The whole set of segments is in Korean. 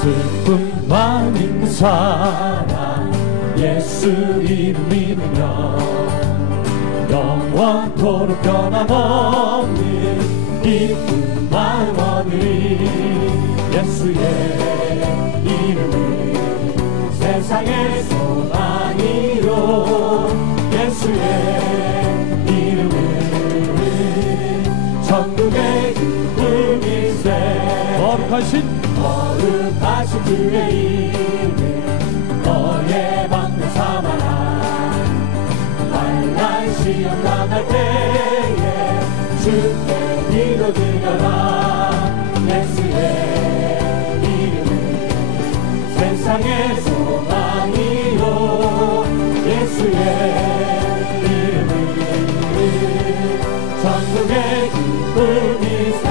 슬픔만 있는 사람 예수 이름 믿으며 영원토록 변함없는 기쁜 마음 얻으리. 예수의 이름은 세상의 소망이요 예수의 이름은 천국의 기쁨일세. 거룩하신 주의 이름 너의 방패 삼아라. 만난 시험 당할 때에 주께 기도드려라. 예수의 이름은 세상의 소망이요 예수의 이름은 천국의 기쁨이세.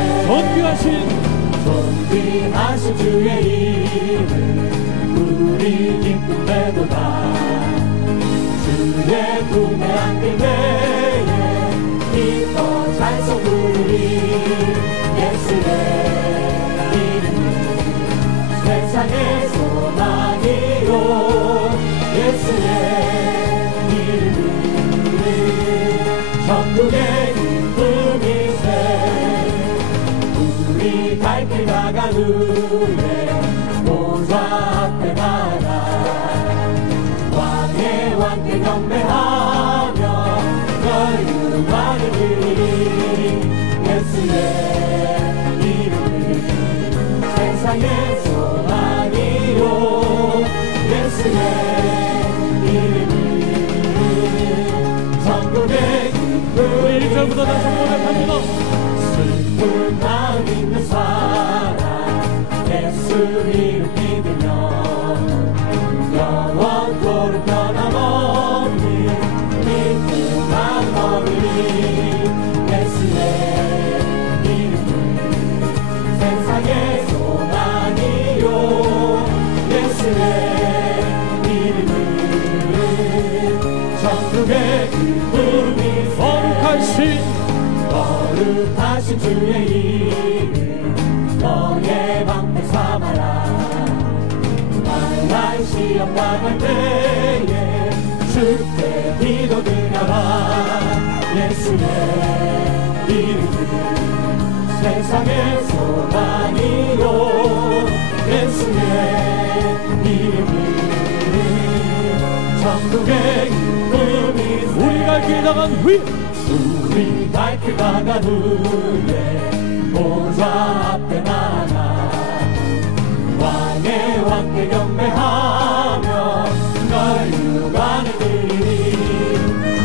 존귀하신 주의 이름 우리 기쁨에도다. 주의 품에 안길 때에 기뻐 찬송 부르리. 예수의 이름은 세상의 소망이요 예수의 이름은 천국의 기쁨이세. 우리 갈 길 나간 후에 보좌 앞에 나가 왕의 왕께 경배하며 너의 음악을 들으리. 예수의 이름은 세상의 소망이요 예수의 이름은 천국의 기쁨. 우리 1절부터 다시 한번 합니다. 슬픈 마음 있는 사람 예수 이름 믿으며 영원토록 변함없는 기쁜 마음 얻으리. 예수의 이름은 세상의 소망이요 예수의 이름은 천국의 기쁨이. 거룩하신 주의 이름 너의 방패 삼아라. 만난 시험 당할 때에 주께 기도드려라. 예수의 이름은 세상의 소망이요 예수의 이름은 천국의 기쁨이. 우리 갈 길 나간 후에 우리 갈 길 나간 후에 보좌 앞에 나가 왕의 왕께 경배하며 너의 유관을 드리니.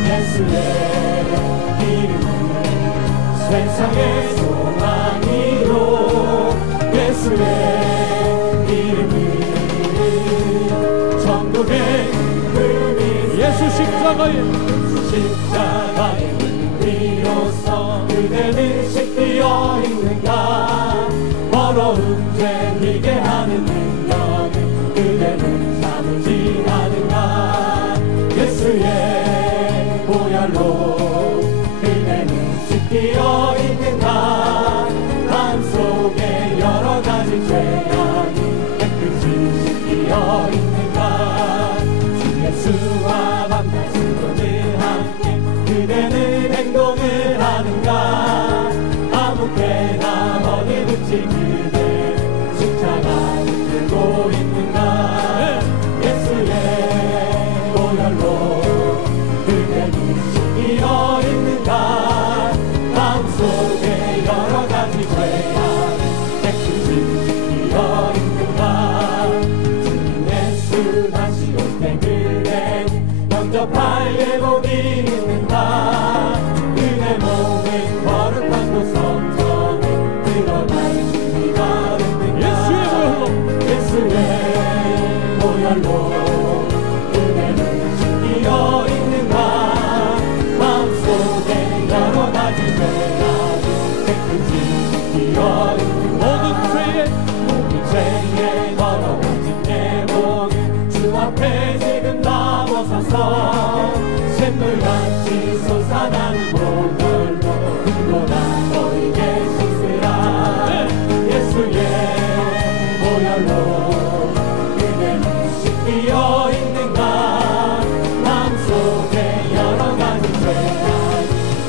예수의 이름은 세상의 소망이요 예수의 이름은 천국의 기쁨이. 예수 십자가의 은비로서 그대는 씻기어 있는가. 더러운 죄 희게 하는 능력은 그대는 참지 않은가. 예수의 보혈로 그대는 씻기어 있는가. 마음속에 여러 가지 죄악이 깨끗이 씻기어 있는가. 주 예수와 밤낮으로 늘 함께 그대는 행동을 하는가. 아무 때나 어디 붙이 그대 십자가를 들고 있는가. 예수의 보혈로 그대는 씻기어 있는가. 마음속에 여러 가지 죄악 깨끗이 씻기어 있는가. 주님 예수 다시 올 때 그대 영접할 예복이 있는가. 그대 몸은 거룩한 곳 성전에 들어갈 준비가 됐는가. 예수의 보혈로 그대는 씻기어 있는가. 마음속에 여러 가지 죄악이 깨끗이 씻기어 있는가. 모든 죄에 더러워진 내 몸은 주 앞에 지금 나와서서 샘물같이 솟아나는 보혈로 그보다 너에게 씻으라. 예수의 보혈로 그대 눈씩 비어있는가 마음속에 여러가지 죄가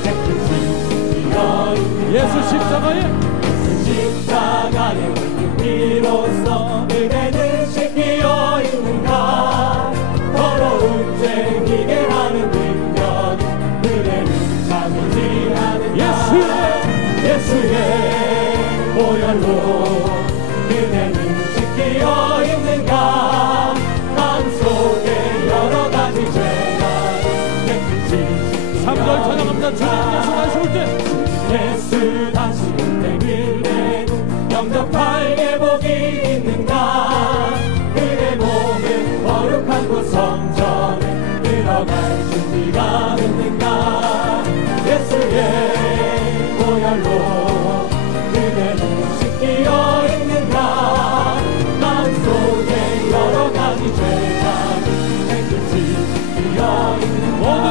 깨끗이 비어있는가 예수 십자가에 비로소 그대는 씻기어있는가 더러운 죄 희게 하는 능력 그대는 잠이지 않는가 예수의 보혈로 그대는 씻기어있는가 마음속에 여러가지 죄가 깨끗이 3절 찬양합니다. 주님 예수 다시 올때 예수 다시 올 때 그대는 영접할 예복이 있는가 그대 몸은 거룩한 곳 성전에 들어갈 준비가 있는가 예수의 보혈로 그대는 씻기어 있는가 마음속에 여러가지 죄가 깨끗이 씻기어 있는가 모든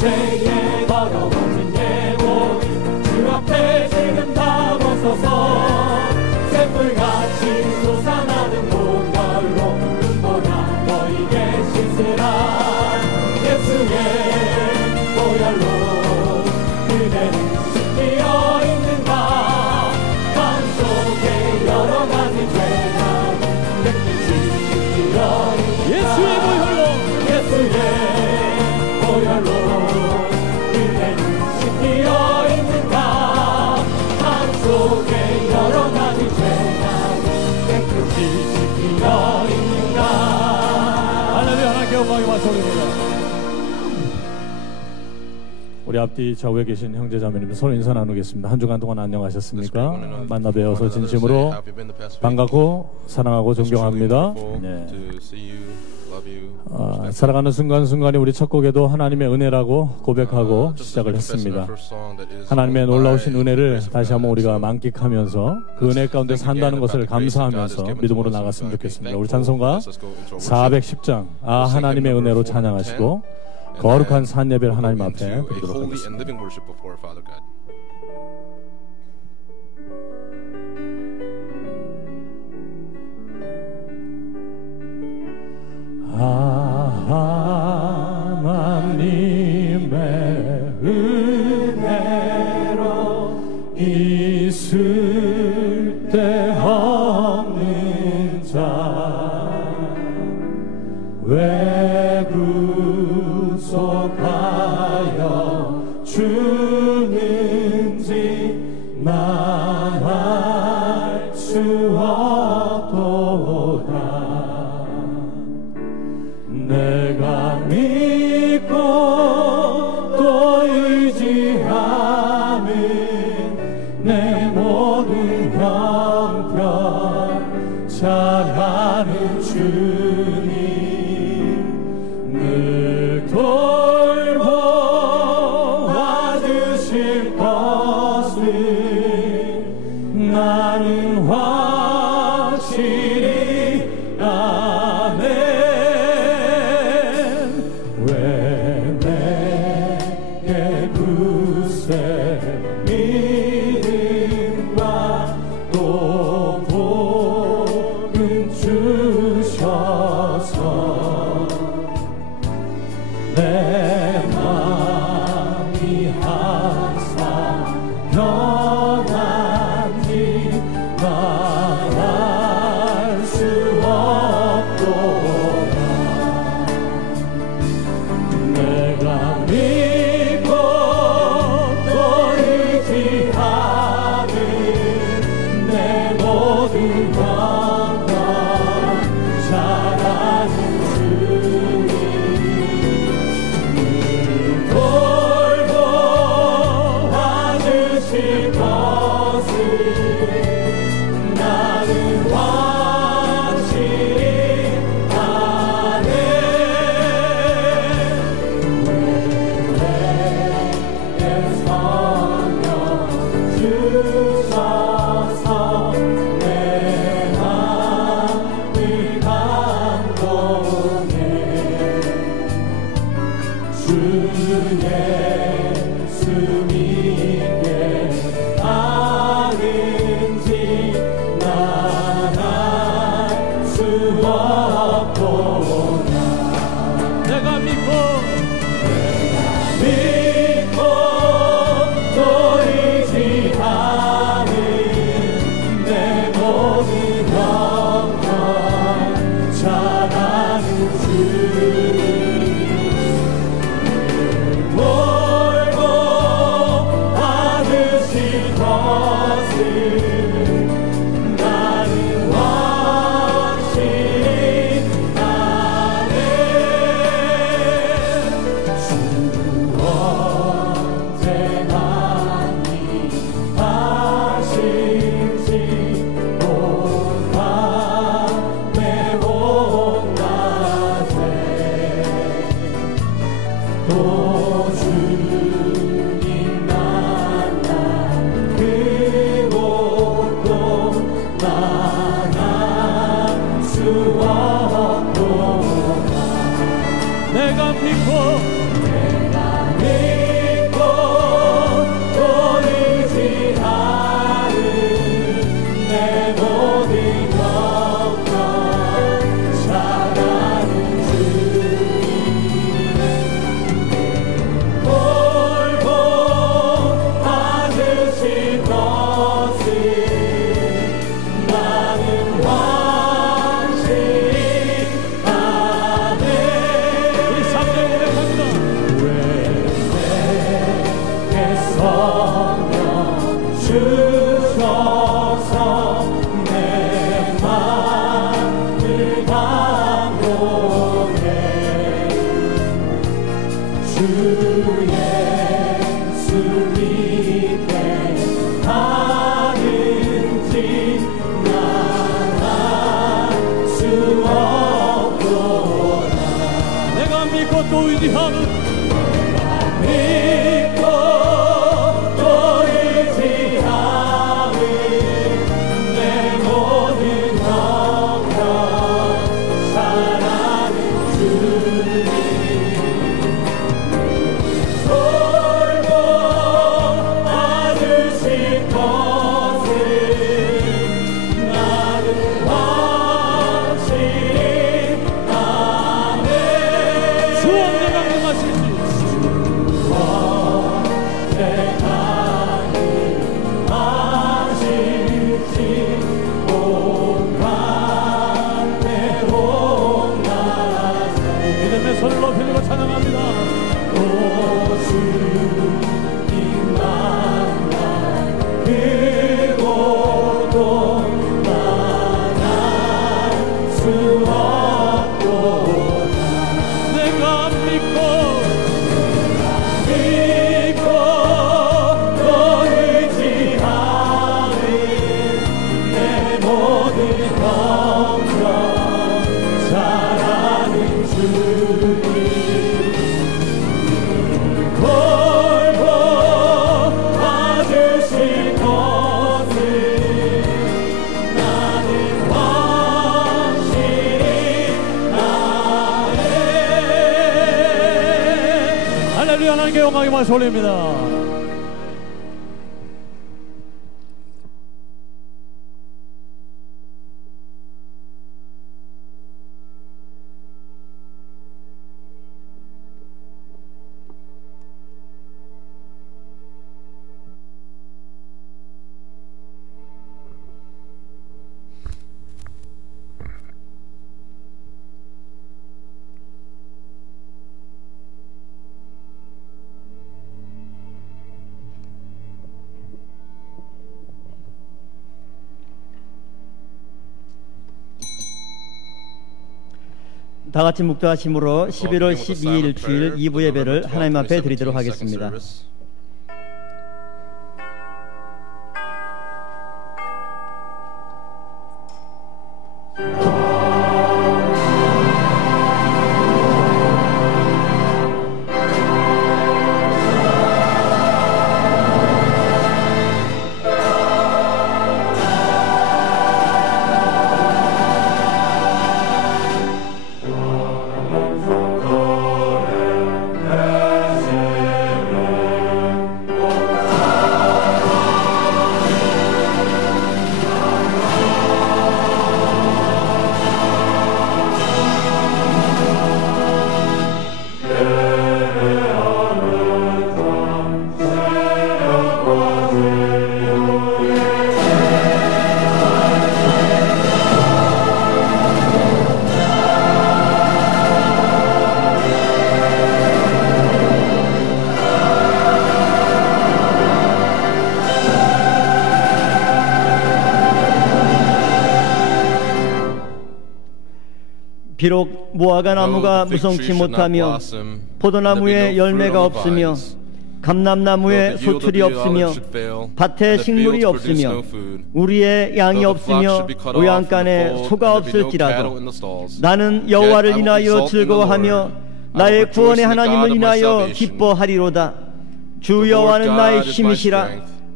죄에 더러워진 예복 주 앞에 지금 다 벗어서 샘물같이 솟아나는 보혈로 눈보라 너희에게 씻으라 예수의 보혈로 그대는 씻기어 있는가 마음속에 여러가지 죄가 깨끗이 씻기어 있는가 예수의 보혈로 그대는 씻기어 있는가 마음속에 여러가지 죄가 깨끗이 씻기어 있는가 하나님 하나님께 영광이 왔습니다. 우리 앞뒤 좌우에 계신 형제자매님 서로 인사 나누겠습니다. 한 주간 동안 안녕하셨습니까? 만나 뵈어서 진심으로 반갑고 사랑하고 존경합니다. 네. 살아가는 순간순간이 우리 첫 곡에도 하나님의 은혜라고 고백하고 시작을 했습니다. 하나님의 놀라우신 은혜를 다시 한번 우리가 만끽하면서 그 은혜 가운데 산다는 것을 감사하면서 믿음으로 나갔으면 좋겠습니다. 우리 찬송가 410장 하나님의 은혜로 찬양하시고 거룩한 산 예배를 하나님 앞에 드리도록 하겠습니다. 하나님의 은혜로 있을 데 없는 자 왜 구속하여 주는지 난 알 수 없도다 내가 믿고 또 의지하는 내 모든 형편 잘하는 주님 늘 돌보아 주실 것을 나는 확실히 아네 왜 내게 굳세 믿음과 또 복은 주 내가 믿고 또 의지하는 내 모든 걱정 잘하는 주님 돌보 받으실 것을 나는 확실히 아네. 우리 3절 고백합니다. 내 성령 주셔서 내 맘을 감동해 주 예수 믿게 하는지 나갈 수 없도다. 내가 믿고 또 의지하는 믿고 또 의지하는 내 모든 걱정 사랑하는 주님 돌보 받으실 것을 나는 확실히 아네. 주원 내가 행하실지 믿음의 손을 높이고 찬양합니다. 내가 믿고 또 의지하는 내 모든 걱정 잘하는 주님 돌보 받으실 것을 나는 확실히 아네. 할렐루야. 하나님께 영광의 말씀 올립니다. 다 같이 묵도하심으로 11월 12일 주일 2부 예배를 하나님 앞에 드리도록 하겠습니다. 비록 무화과 나무가 무성치 못하며 포도나무에 열매가 없으며 감람나무에 소출이 없으며 밭에 식물이 없으며 우리의 양이 없으며 우양간에 소가 없을지라도 나는 여호와를 인하여 즐거워하며 나의 구원의 하나님을 인하여 기뻐하리로다. 주 여호와는 나의 힘이시라.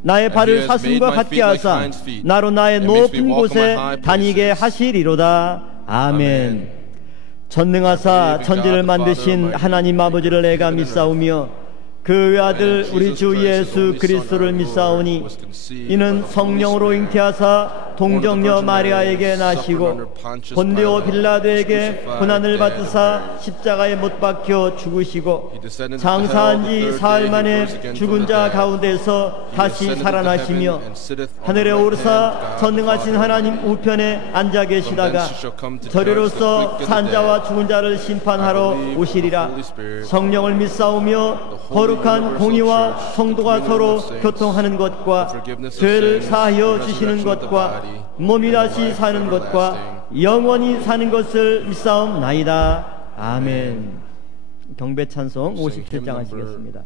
나의 발을 사슴과 같게 하사 나로 나의 높은 곳에 다니게 하시리로다. 아멘. 전능하사 천지를 만드신 하나님 아버지를 내가 믿사오며 그 외아들 우리 주 예수 그리스도를 믿사오니 이는 성령으로 잉태하사 동정녀 마리아에게 나시고 본디오 빌라도에게 고난을 받으사 십자가에 못 박혀 죽으시고 장사한 지 사흘 만에 죽은 자 가운데서 다시 살아나시며 하늘에 오르사 전능하신 하나님 우편에 앉아 계시다가 저리로서 산자와 죽은 자를 심판하러 오시리라. 성령을 믿사오며 거룩한 공의와 성도가 서로 교통하는 것과 죄를 사하여 주시는 것과 몸이 다시 사는 것과 영원히 사는 것을 믿사옵나이다. 아멘. 경배 찬송 57장 하시겠습니다.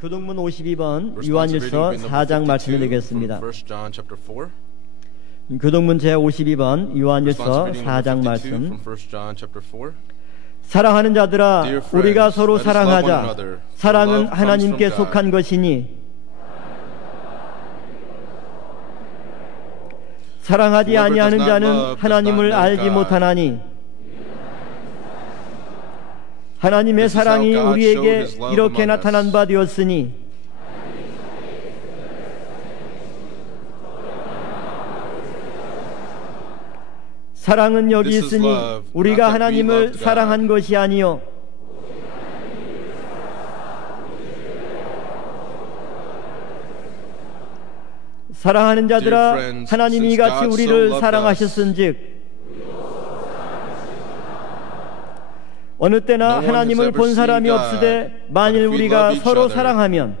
교동문 52번 요한일서 4장 말씀을 드리겠습니다. 교동문 제52번 요한일서 4장 말씀. 사랑하는 자들아, 우리가 서로 사랑하자. 사랑은 하나님께 속한 것이니 사랑하지 아니하는 자는 하나님을 알지 못하나니 하나님의 사랑이 우리에게 이렇게 나타난 바 되었으니 사랑은 여기 있으니 우리가 하나님을 사랑한 것이 아니요 사랑하는 자들아, 하나님이 이같이 우리를 사랑하셨은즉 어느 때나 하나님을 본 사람이 없으되 만일 우리가 서로 사랑하면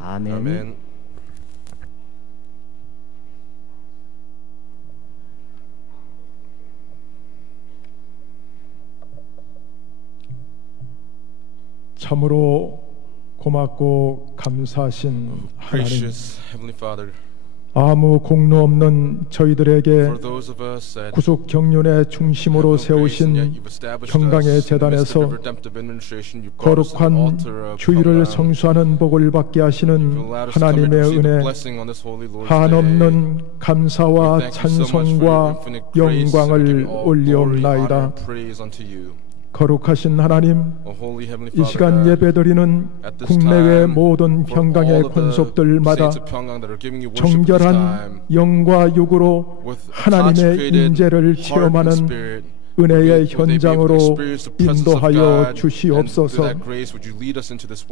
아멘. 참으로 고맙고 감사하신 하나님, 아무 공로 없는 저희들에게 구속 경륜의 중심으로 세우신 평강의 재단에서 거룩한 주일을 성수하는 복을 받게 하시는 하나님의 은혜, 한없는 감사와 찬송과 영광을 올리옵나이다. 거룩하신 하나님, 이 시간 예배드리는 국내외 모든 평강의 권속들마다 정결한 영과 육으로 하나님의 임재를 체험하는 은혜의 현장으로 인도하여 주시옵소서.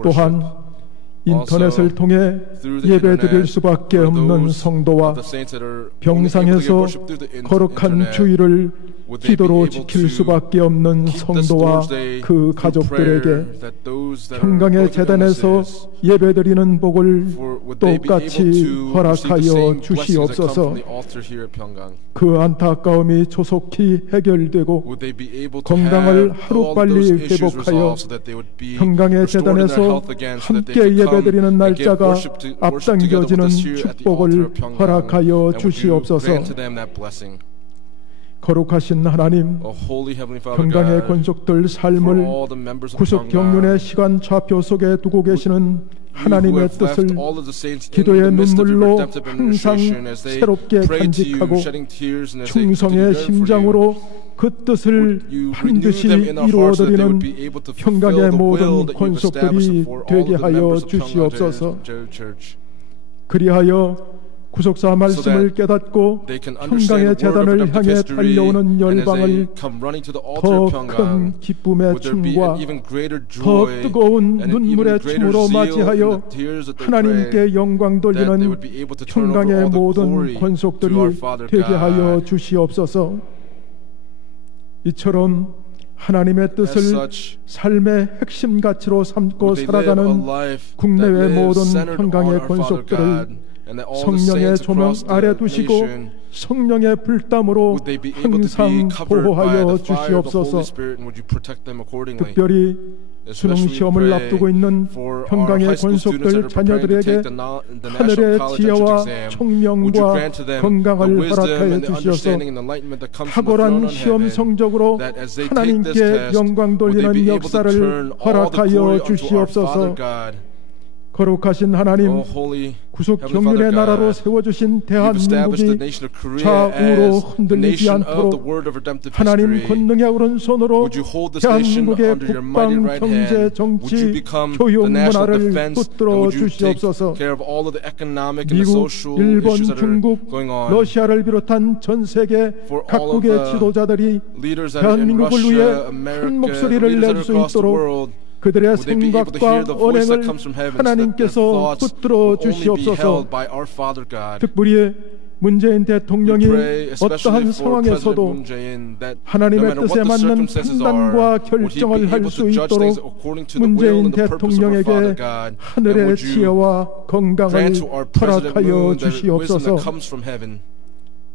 또한 인터넷을 통해 예배드릴 수밖에 없는 성도와 병상에서 거룩한 주일을 기도로 지킬 수밖에 없는 성도와 그 가족들에게 평강의 재단에서 예배드리는 복을 똑같이 허락하여 주시옵소서. 그 안타까움이 조속히 해결되고 건강을 하루빨리 회복하여 평강의 재단에서 함께 예배드리는 날짜가 앞당겨지는 축복을 허락하여 주시옵소서. 거룩하신 하나님, 평강의 권속들 삶을 구속 경륜의 시간 좌표 속에 두고 계시는 하나님의 뜻을 기도의 눈물로 항상 새롭게 간직하고 충성의 심장으로 그 뜻을 반드시 이루어드리는 평강의 모든 권속들이 되게 하여 주시옵소서. 그리하여 구속사 말씀을 깨닫고 평강의 재단을 향해 달려오는 열방을 더 큰 기쁨의 춤과 더 뜨거운 눈물의 춤으로 맞이하여 하나님께 영광 돌리는 평강의 모든 권속들이 되게 하여 주시옵소서. 이처럼 하나님의 뜻을 삶의 핵심 가치로 삼고 살아가는 국내외 모든 평강의 권속들을 성령의 조명 아래 두시고 성령의 불담으로 항상 보호하여 주시옵소서. 특별히 수능시험을 앞두고 있는 평강의 권속들 자녀들에게 하늘의 지혜와 총명과 건강을 허락하여 주시어서 탁월한 시험 성적으로 하나님께 영광 돌리는 역사를 허락하여 주시옵소서. 거룩하신 하나님, 구속 경륜의 나라로 세워주신 대한민국이 좌우로 흔들리지 않도록 하나님 권능의 오른손으로 대한민국의 국방, 경제, 정치, 교육, 문화를 붙들어 주시옵소서. 미국, 일본, 중국, 러시아를 비롯한 전 세계 각국의 지도자들이 대한민국을 위해 한 목소리를 낼 수 있도록 그들의 생각과 언행을 하나님께서 붙들어 주시옵소서. 특별히 문재인 대통령이 어떠한 상황에서도 하나님의 뜻에 맞는 판단과 결정을 할 수 있도록 문재인 대통령에게 하늘의 지혜와 건강을 허락하여 주시옵소서.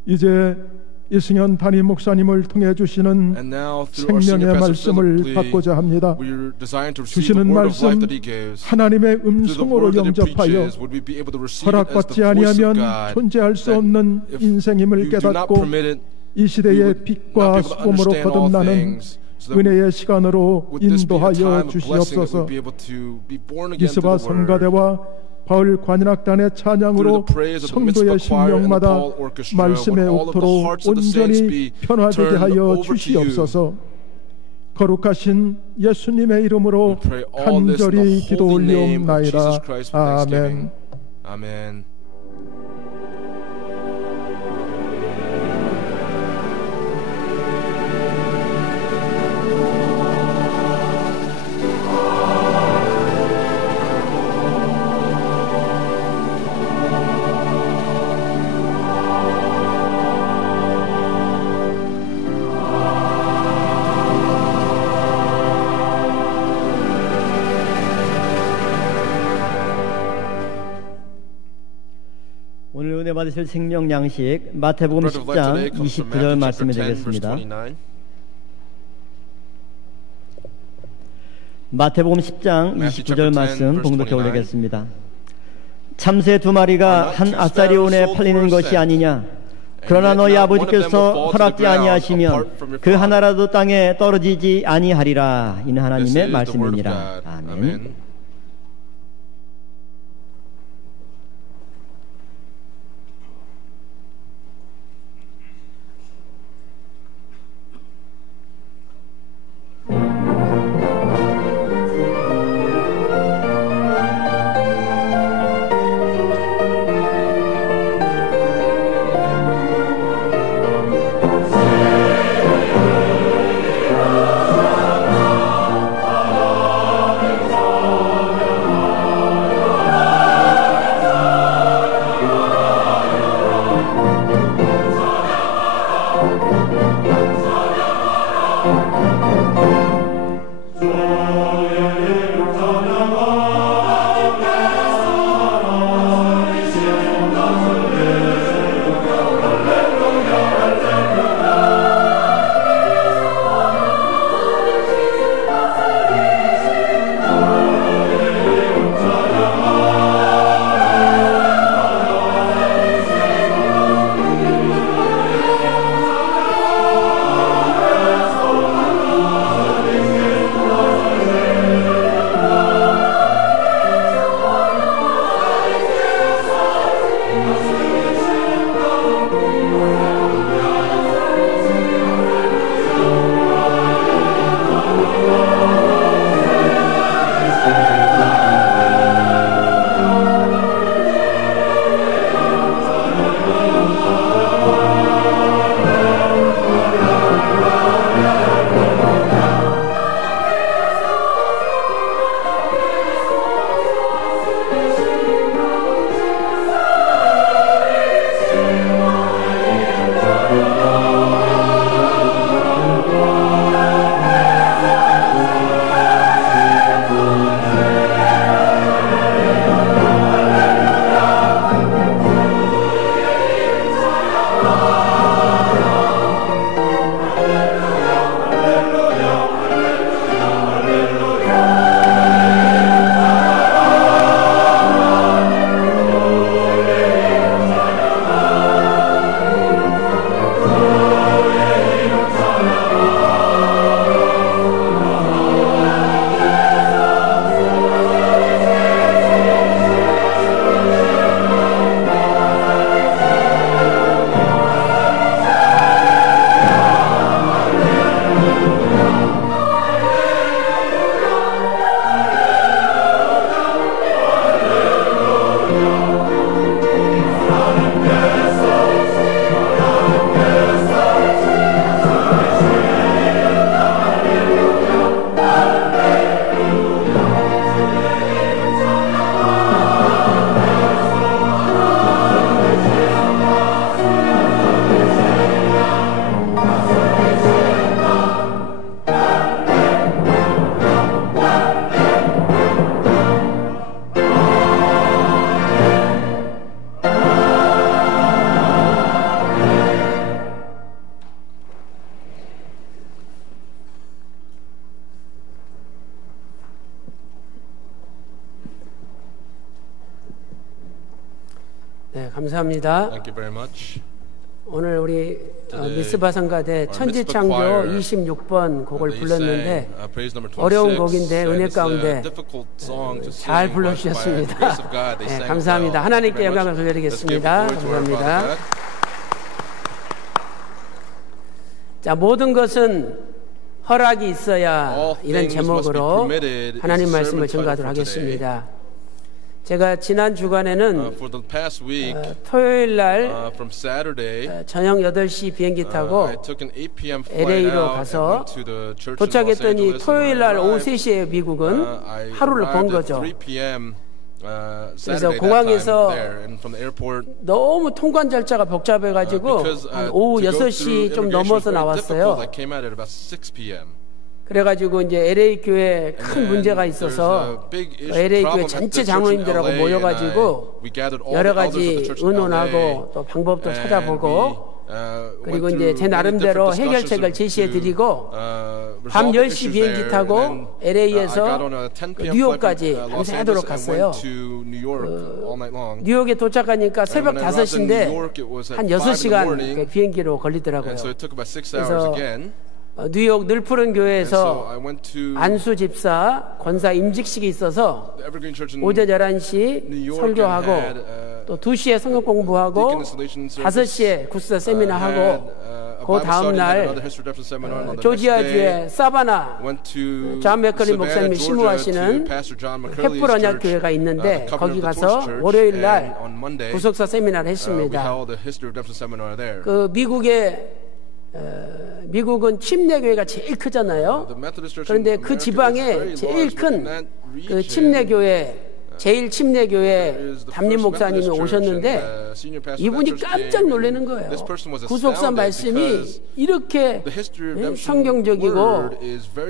이제 이승현 담임 목사님을 통해 주시는 생명의 말씀을 받고자 합니다. 주시는 말씀 하나님의 음성으로 영접하여 허락받지 아니하면 존재할 수 없는 인생임을 깨닫고 이 시대의 빛과 소금으로 거듭나는 은혜의 시간으로 인도하여 주시옵소서. 이스바 성가대와 바울 관현악단의 찬양으로 성도의 심령마다 말씀의 옥토로 온전히 변화되게 하여 주시옵소서. 거룩하신 예수님의 이름으로 간절히 기도 올리옵나이다. 아멘. 아멘. 은혜 받으실 생명 양식 마태복음 10장 29절 말씀이 되겠습니다. 마태복음 10장 29절 말씀 봉독해 올리겠습니다. 참새 2마리가 한 아싸리 온에 팔리는 것이 아니냐. 그러나 너희 아버지께서 허락지 아니하시면 그 하나라도 땅에 떨어지지 아니하리라. 이는 하나님의 말씀입니다. 아멘. 네, 감사합니다. Thank you very much. 오늘 우리 미스바 성가대 천지창조 26번 곡을 불렀는데 어려운 곡인데 은혜 가운데 잘 불러주셨습니다. 네, 감사합니다. 하나님께 영광을 돌려드리겠습니다. 감사합니다. 자, 모든 것은 허락이 있어야 이런 제목으로 하나님 말씀을 전가하도록 하겠습니다. 제가 지난 주간에는 토요일 날 저녁 8시 비행기 타고 LA로 가서 도착했더니 토요일 날 오후 3시에 미국은 하루를 본 거죠. 그래서 공항에서 너무 통관 절차가 복잡해가지고 오후 6시 좀 넘어서 나왔어요. 그래가지고 이제 LA 교회에 큰 문제가 있어서 LA 교회 전체 장로님들하고 모여가지고 여러 가지 의논하고 또 방법도 찾아보고 그리고 이제 제 나름대로 해결책을 제시해드리고 밤 10시 비행기 타고 LA에서 뉴욕까지 밤새도록 갔어요. 뉴욕에 도착하니까 새벽 5시인데 한 6시간 비행기로 걸리더라고요. 그래서 뉴욕 늘푸른 교회에서 안수 집사 권사 임직식이 있어서 오전 11시 설교하고 또 2시에 성경 공부하고 5시에 구스사 세미나하고 그 다음날 조지아주의 사바나 존 맥컬린 목사님이 심우하시는 햇불 언약 교회가 있는데 거기 가서 월요일날 구속사 세미나를 했습니다. 그 미국은 침례교회가 제일 크잖아요. 그런데 그 지방에 제일 큰 그 침례교회 제일 침례교회 담임 목사님이 오셨는데 이분이 깜짝 놀라는 거예요. 구속사 말씀이 이렇게 성경적이고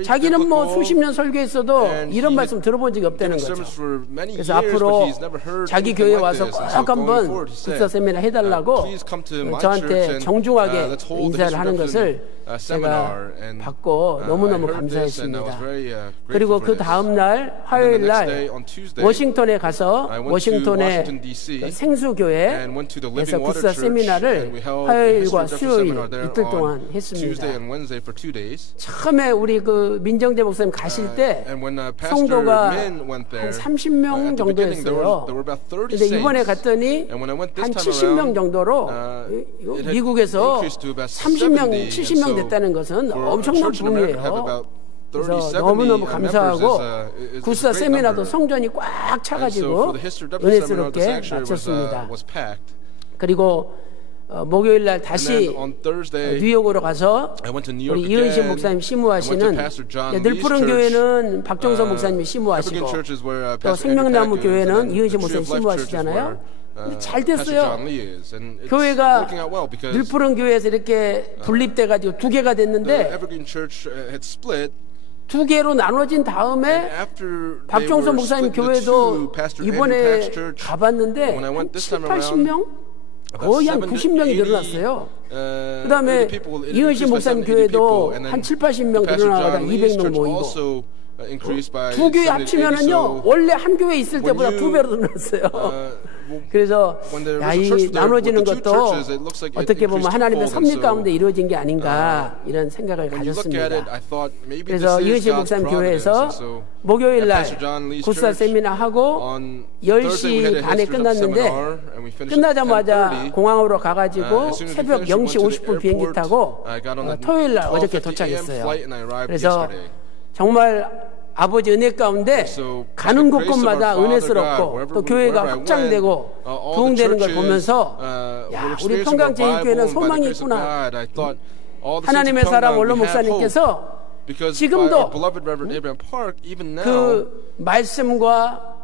자기는 뭐 수십 년 설교했어도 이런 말씀 들어본 적이 없다는 거죠. 그래서 앞으로 자기 교회에 와서 꼭 한번 구속사 세미나 해달라고 저한테 정중하게 인사를 하는 것을 제가 받고 너무너무 감사했습니다. 그리고 그 다음날 화요일날 워싱턴에 가서 워싱턴의 생수교회에서 구스사 세미나를 화요일과 수요일 이틀 동안 했습니다. 처음에 우리 그 민정재 목사님 가실 때 성도가 한 30명 정도였어요. 근데 이번에 갔더니 한 70명 정도로 미국에서 30명, 70명 됐다는 것은 엄청난 붐이에요. 그래서 너무너무 감사하고 구스사 세미나도 성전이 꽉 차가지고 은혜스럽게 마쳤습니다. 그리고 목요일날 다시 뉴욕으로 가서 우리 이은식 목사님 심우하시는 늘푸른 교회는 박정서 목사님이 심우하시고 또 생명나무 교회는 이은식 목사님 심우하시잖아요. 잘 됐어요. 교회가 늘푸른 교회에서 이렇게 분립돼가지고 두 개가 됐는데 두 개로 나눠진 다음에 박종선 목사님 교회도 이번에 가봤는데 한 7, 80명? 거의 한 90명이 늘어났어요. 그 다음에 이은식 목사님 교회도 한 7, 80명 늘어나다가 200명 모이고 두 교회 합치면은요 원래 한 교회 있을 때보다 2배로 늘어났어요. 그래서 이 나눠지는 것도 어떻게 보면 하나님의 섭리 가운데 이루어진 게 아닌가 이런 생각을 가졌습니다. 그래서 이은식 목사님 교회에서 목요일날 구스사 세미나 하고 10시 반에 끝났는데 끝나자마자 공항으로 가가지고 새벽 0시 50분 비행기 타고 토요일날 어저께 도착했어요. 그래서 정말 아버지 은혜 가운데 가는 곳곳마다 은혜스럽고 또 교회가 확장되고 부흥되는 걸 보면서 야, 우리 평강제일교회는 소망이 있구나. 하나님의 사람 원로 목사님께서 지금도 그 말씀과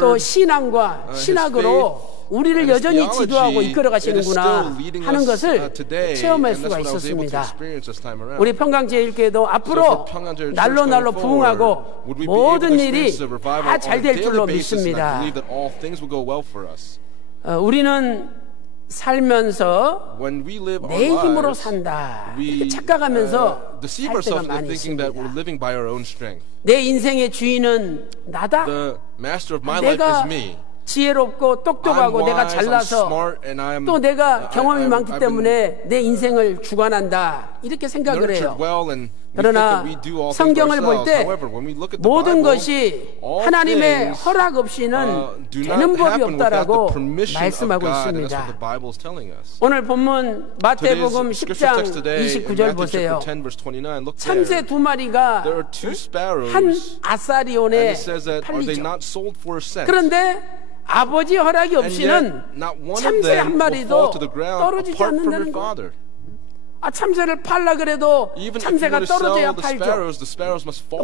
또 신앙과 신학으로 우리를 여전히 지도하고 이끌어 가시는구나 하는 것을 체험할 수가 있었습니다. 우리 평강제일교회도 앞으로 날로 부흥하고 모든 일이 다 잘 될 줄로 믿습니다. 우리는 살면서 내 힘으로 산다 이렇게 착각하면서 살 때가 많이 있습니다. 내 인생의 주인은 나다. 내가 지혜롭고 똑똑하고 내가 잘나서 또 내가 경험이 많기 때문에 내 인생을 주관한다 이렇게 생각을 해요. 그러나 성경을 볼 때 모든 것이 하나님의 허락 없이는 되는 법이 없다라고 말씀하고 있습니다. 오늘 본문 마태복음 10장 29절 보세요. 참새 2마리가 한 아사리온에 팔리죠. 그런데 아버지 허락이 없이는 참새 한 마리도 떨어지지 않는다는 거예요. 참새를 팔라 그래도 참새가 떨어져야 팔죠.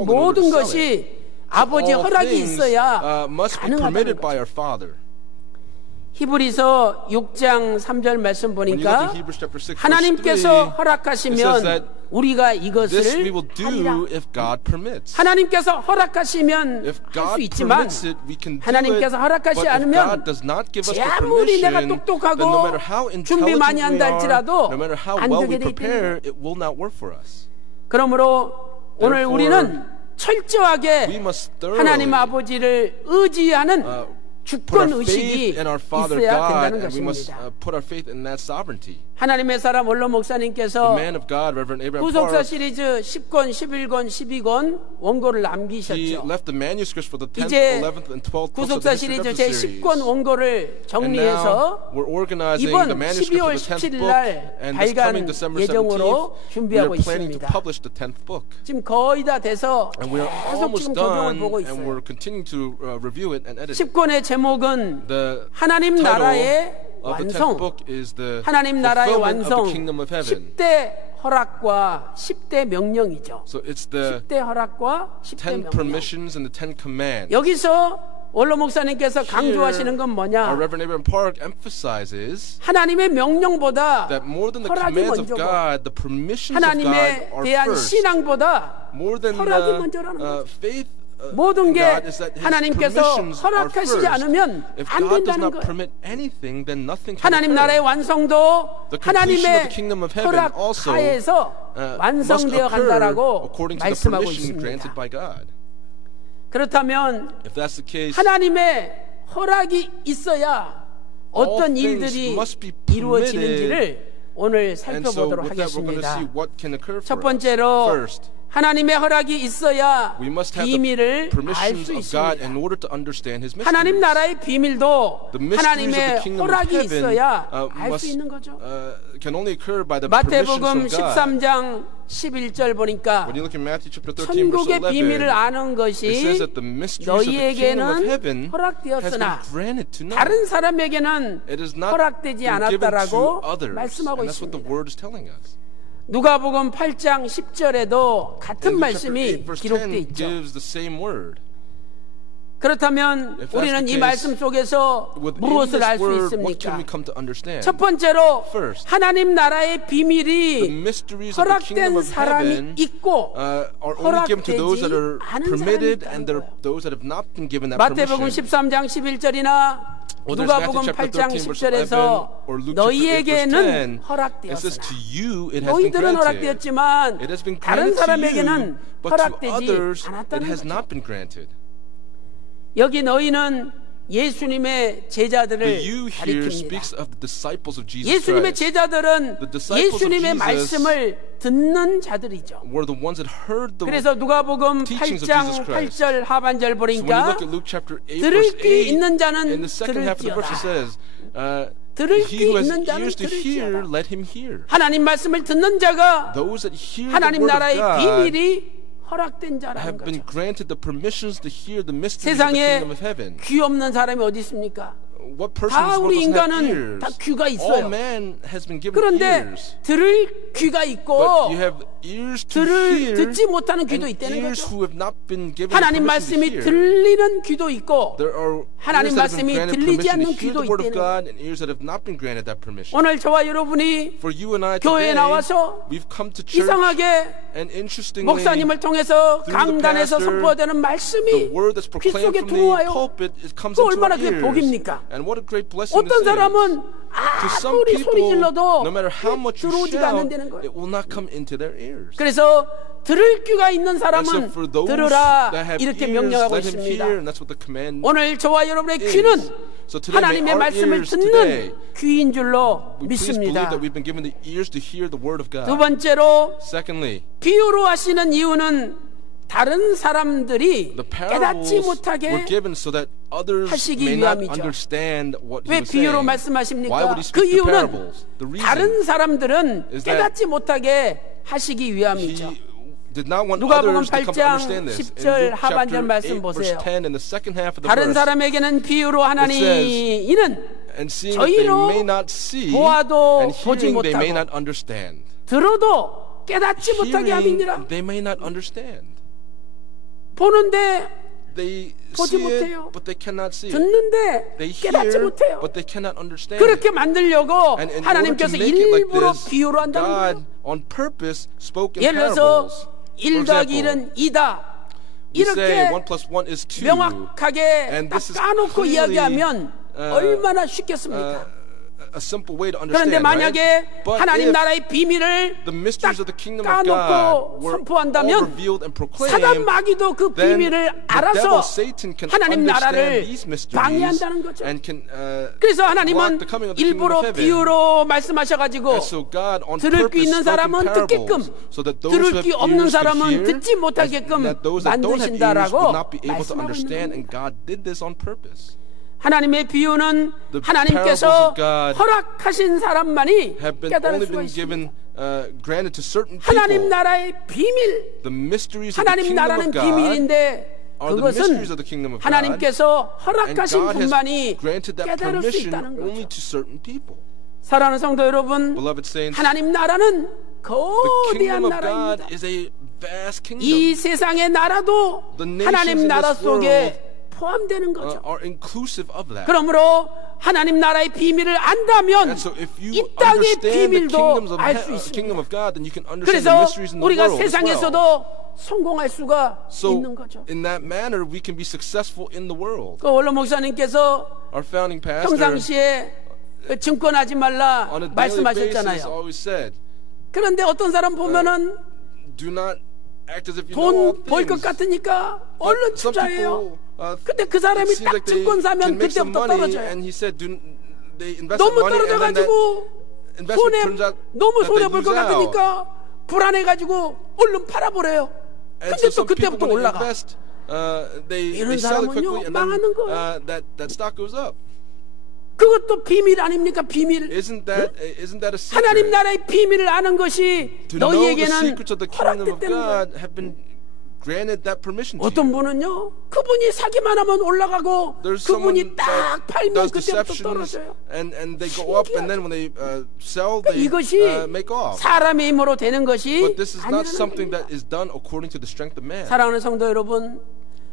모든 것이 아버지 허락이 있어야 가능하다는 거죠. 히브리서 6장 3절 말씀 보니까 하나님께서 허락하시면 우리가 This we 이것을 will do 하리라. if God permits. 하나님께서 허락하시면 If 할 God 수 있지만 permits it, we can do it. 하나님께서 허락하시 But if 않으면 God does not give us the 아무리 내가 permission, then no 똑똑하고 matter how 준비 많이 intelligent we 한다 are, 할지라도 no matter how 안 well we 되게 돼 prepare, 있다. it will not work for us. 그러므로 오늘 Therefore, 우리는 we 철저하게 must 하나님 thoroughly 아버지를 의지하는 put 주권 our 의식이 faith in our Father 있어야 God, 된다는 and we must 것입니다. put our faith in that sovereignty. 하나님의 사람 원로 The 목사님께서 man of God, Reverend Abraham 구속사 Park, 시리즈 10권, 11권, 12권 원고를 he 남기셨죠. left the manuscripts for the 10th, 이제 11th, and 12th books of 구속사 the history 시리즈 of the 제 series. 10권 원고를 And now 정리해서 we're organizing 이번 the manuscript 12월 for the 10th 17일 book, 날 and this coming 발간 December 예정으로 17th, we are 준비하고 planning to 있습니다. publish the 10th book. 지금 거의 다 돼서 And we are 계속 almost 지금 교정을 done, 보고 and 있어요. we're continuing to review it and edit it. 10권의 제목은 The 하나님 title 나라의 of the 10th 완성, book is the 하나님 나라의 fulfillment of 완성, the kingdom of heaven. 10대 허락과 10대 명령이죠. So it's the 10대 허락과 10대 10 명령. permissions and the 10 commands. 여기서 원로 목사님께서 강조하시는 건 Our 뭐냐? Reverend Abraham Park emphasizes 하나님의 명령보다 that more than the 허락이 commands of 먼저고 God, the permissions of God 하나님에 are 대한 first. 신앙보다 More than 허락이 먼저라는 거죠. faith 모든 in 게 God is that His 하나님께서 permissions are 허락하시지 first. 않으면 If 안 God does 된다는 not 거예요. permit anything, then nothing can 하나님 나라의 occur. 완성도 The completion of 하나님의 the kingdom of heaven 허락 also 하에서 must 완성되어 occur 간다라고 according to the 말씀하고 permission granted 있습니다. by God. 그렇다면 If that's the case, 하나님의 허락이 있어야 어떤 all things 일들이 must be 이루어지는지를 오늘 and so 살펴보도록 with that we're going to see 하겠습니다. what can occur 첫 for us. 번째로 First, 하나님의 허락이 있어야 we must have the 비밀을 알 permissions 수 of God 있습니다. in order to understand His 하나님 mysteries. 나라의 비밀도 The mysteries of the 하나님의 kingdom of 허락이 heaven 있어야 알 수 있는 must 거죠. can only occur by the permissions 마태복음 from God. 13장 11절 보니까 When you look in Matthew chapter 13 verse 천국의 비밀을 11, 아는 it 것이 says that the mysteries of the kingdom of heaven 너희에게는 has been 허락되었으나 granted to none. 다른 사람에게는 It is not 허락되지 been given to 않았다라고 others. 말씀하고 And that's what the 있습니다. word is telling us. 누가복음 8장 10절에도 같은 And Luke chapter 8 말씀이 verse 기록되어 10 있죠. gives the same word. 그렇다면 If that's 우리는 the 이 case, 말씀 속에서 Within 무엇을 this 알 수 word, what 있습니까? can we come to understand? 첫 번째로 First, 하나님 나라의 the 비밀이 mysteries of the 허락된 kingdom of 사람이 heaven 있고 are only given to those that are 허락되지 않은 permitted 사람이 and 있다는 거예요. those that have not been given that 마태복음 permission. 13장 11절이나 Or there's 누가복음 Matthew 8장 chapter 13 verse 10절에서 11 or Luke chapter 8 verse 너희에게는 10. It says to 허락되었으나 you it has been 너희들은 granted. 허락되었지만 It has been 다른 granted to 사람에게는 you, but to 허락되지 others it 않았다는 has 거죠. not been granted. 여기 너희는 예수님의 제자들을 The you here 가리킵니다. speaks of the disciples of Jesus 예수님의 Christ. 제자들은 The disciples of 예수님의 Jesus 말씀을 듣는 자들이죠. Were the ones that heard the 그래서 누가복음 teachings of 8장 Jesus Christ. 8절 하반절 So when you 보니까 look at Luke chapter 8 들을 verse 귀 8, 있는 자는 in the second half of the verse it says, 들을 he 귀 who has 있는 자는 ears to hear, 들을지어다. let him hear. 하나님 말씀을 듣는 자가 Those that hear the 하나님 word of 나라의 God 비밀이 허락된 자라는 have been 거죠. granted the permissions to hear the mysteries of the 세상에 kingdom of heaven. 귀 없는 사람이 어디 있습니까? What person 다 is 우리 doesn't have 인간은 ears? 다 귀가 All 있어요. man has been given 그런데 ears. 들을 귀가 But 있고 you have ears to 들을 hear 듣지 못하는 귀도 and 있다는 ears 거죠. who have not been given 하나님 permission to 말씀이 hear. 들리는 귀도 있고 There are 하나님 ears that have 말씀이 been granted 들리지 permission 않는 to hear 귀도 the word of 있다는 God and ears that have not been granted that permission. 오늘 저와 여러분이 For you and I 교회에 today, 나와서 we've come to church 이상하게 and interestingly 목사님을 통해서 through the 강단에서 pastor, 선포되는 the 말씀이 word that's 귀 proclaimed 속에 from the 들어와요. pulpit it comes 그 into 얼마나 our 그게 ears. 복입니까? And what a great blessing 어떤 this 사람은 is. To some 아무리 소리 people, 질러도 no matter how much you 들어오지가 shout, 않는다는 거예요. it will not come into their ears. 그래서 들을 귀가 있는 And so 사람은 for those 들으라 that have 이렇게 ears, 명령하고 let him 있습니다. hear, and that's what the command 오늘 저와 여러분의 is. 귀는 So today, may 하나님의 our 말씀을 ears 듣는 today, 귀인 줄로 we please believe 믿습니다. that we've been given the ears to hear the word of 두 God. 번째로 Secondly, 비유로 하시는 이유는 다른 사람들이 the 깨닫지 parables 못하게 were given so that others 하시기 may not 위함이죠. understand what he 왜 was 비유로 saying. Why 말씀하십니까? would he 그 speak through 이유는 parables? The reason 다른 사람들은 is that 깨닫지 못하게 하시기 위함이죠. he did not want 누가복음 others to come to 8장 understand this. In 10절 Luke 하반절 chapter 말씀 8 verse 보세요. 10 in the second half of the 다른 verse, 사람에게는 비유로 하나니 says, 이는 and seeing that they 저희로 may not see, 보아도 and 보지 hearing they may 못하고 not understand. 들어도 깨닫지 못하게 Hearing 함이니라. they may not understand. 보는데 They 보지 see it, 못해요. but they cannot see it. 듣는데 They 깨닫지 hear, 못해요. but they cannot understand 그렇게 it. 만들려고 And in 하나님께서 order to make it like 일부러 this, 비유로 한다는 God 거예요. on purpose spoke in 예를 parables. 들어서 For 1 더하기 example, 1은 2다. we say 이렇게 1 plus 1 is 2. 명확하게 And 딱 this is 까놓고 clearly, 이야기하면 얼마나 쉽겠습니까? A simple way to 그런데 understand, 만약에 right? But 하나님 if 나라의 비밀을 the 딱 mysteries of the kingdom of God 까놓고 were all 선포한다면 revealed and proclaimed, 사단 마귀도 그 then 비밀을 the 알아서 devil Satan can 하나님 understand 나라를 these mysteries 방해한다는 거죠. and can 그래서 block 하나님은 the coming of the kingdom 일부러 of heaven. 비유로 말씀하셔가지고 And so God on 들을 귀 purpose 있는 spoke in 사람은 듣게끔 parables so that those 들을 who have 귀 없는 ears could 사람은 hear 듣지 못하게끔 and that those that don't have ears 만드신다라고 would not be able to 말씀하고 있는 understand, 겁니다. and God did this on purpose. 하나님의 비유는 The 하나님께서 parables of God 허락하신 사람만이 have been 깨달을 only 수가 been 있습니다. given granted to certain 하나님 people. 나라의 비밀, The mysteries of the 하나님 kingdom 나라는 of God 비밀인데 are the 그것은 mysteries of the kingdom of God, 하나님께서 and 허락하신 God has 분만이 granted that 깨달을 수 permission 있다는 only 거죠. to certain people. 사랑하는 성도 여러분, Beloved saints, 하나님 나라는 the 거대한 kingdom of God 나라입니다. is a vast kingdom. 이 세상의 나라도 The nations 하나님 in 나라 this 속에 포함되는 거죠. are inclusive of that. 그러므로 하나님 나라의 비밀을 안다면 And so if 이 you 땅의 understand the 비밀도 알 수 kingdom 있습니다. of God, then you can understand the 그래서 mysteries in the 우리가 world as well. 세상에서도 성공할 수가 So 있는 거죠. in that manner, we can be successful in the world. 그 원로 목사님께서 Our founding pastor, 평상시에 증권하지 말라 on a daily basis, 말씀하셨잖아요. always said, 그런데 어떤 사람 보면은 "Do not act as if you know all 돈 벌 것 things." 같으니까 얼른 Some 투자해요. people, 근데 그 사람이 it seems 딱 like they 증권 사면 can make some 그때부터 money, 떨어져요. and he said, they invest 너무 money, and then that 떨어져가지고 investment turns out 너무 that 손해 they 볼 것 lose out. 같으니까 불안해가지고 얼른 팔아버려요. And 근데 so 또 some people, 그때부터 when they 올라가. invest, they 이런 sell it 사람은요, quickly, and 망하는 then 거예요. that stock goes up. 그것도 비밀 아닙니까? 비밀. Isn't that a secret? 하나님 나라의 비밀을 아는 것이 To know the 너희에게는 secrets of the kingdom of 허락됐다는 거예요. God have been granted that permission to 어떤 you. 분은요, 그분이 사기만 하면 올라가고 There's someone 그분이 딱 that 팔면 does 그때부터 deceptions, 떨어져요. and they go up, and then when they sell, they 이것이 make off. 사람의 힘으로 되는 것이 But this is not 아니라는 something 겁니다. that is done according to the strength of man. 사랑하는 성도 여러분,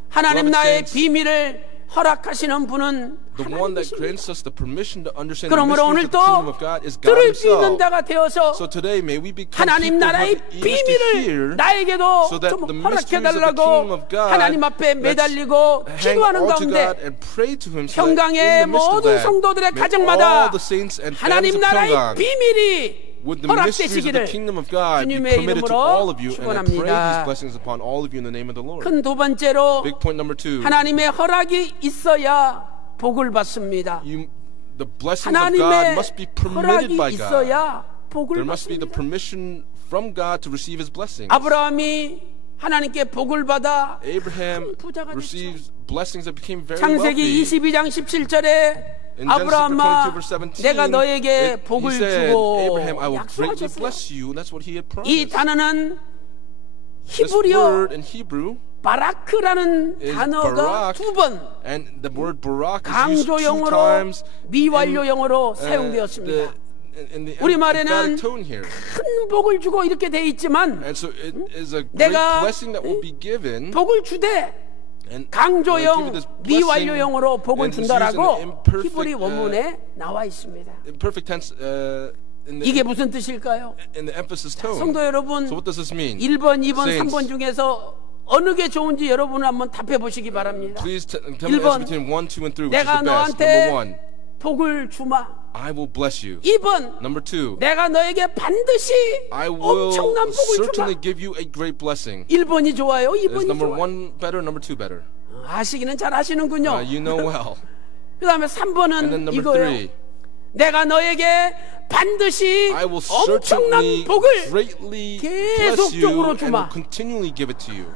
하나님 Beloved 나의 saints, 비밀을 허락하시는 분은 The one that 하나님이십니다. grants us the permission to understand the 그러므로 mysteries of the kingdom 오늘도 of God is God 들을 수 있는 Himself. 자가 되어서 So today, may we become 하나님 people who 나라의 have ears to hear, 비밀을 나에게도 so that 좀 the mysteries of the 허락해달라고 kingdom of God, 하나님 앞에 let's 매달리고 hang 기도하는 all to 가운데 God and pray to Him, so that in 평강의 the midst of 모든 that, 성도들의 may 가정마다 all the saints and families 하나님 of 나라의 평강, 비밀이 with the mysteries of the 허락되시기를 kingdom of God be 주님의 permitted to 이름으로 all of you, and I pray these 축원합니다. blessings upon all of you in the name of the Lord. 큰 두 번째로 Big point number 2. 하나님의 허락이 있어야 복을 받습니다. The blessings of God 하나님의 must be permitted 허락이 by God. 있어야 복을 There must be the 받습니다. permission from God to receive His blessings. 아브라함이 하나님께 복을 받아 Abraham 큰 부자가 됐죠. received blessings that became very 창세기 wealthy. 22장 17절에 In Genesis 아브라함아 22, verse 17, 내가 너에게 복을 he said, 주고 Abraham, I will greatly 약속하셨어요. bless you. That's what he had 이 promised. 단어는 This 히브리어 word in Hebrew 바라크라는 is 단어가 barak, 두 번 and the word barak is used two 강조형으로 times 미완료형으로 in, 사용되었습니다. in the 우리말에는 emphatic tone here. 큰 복을 주고 이렇게 돼 있지만 And so it is a great 내가 blessing that will be given. 복을 주되 And 강조형 미완료형으로 복을 and it's used 준다라고 in the 히브리 원문에 나와 있습니다. imperfect tense in 이게 the, 무슨 뜻일까요? in the emphasis tone. 성도 여러분, So what does this mean? 1번, 2번, Saints, 3번 중에서 어느 게 좋은지 여러분은 한번 답해 보시기 바랍니다. Please tell me the answer 1번, between 1, 2, and 3. Which is 내가 the best? 너한테 Number 1, 복을 주마. I will bless you. 2번, Number 2, 내가 너에게 반드시 I will 엄청난 복을 주마. certainly give you a great blessing. 1번이 좋아요? Is 2번이 number 좋아요? 1 better? Number 2 better? 아시기는 잘 아시는군요. You know well. 그 다음에 And 3번은 then number 이거예요. 3, 내가 너에게 반드시 I will 엄청난 certainly 복을 greatly bless you 계속적으로 and will 주마. continually give it to you.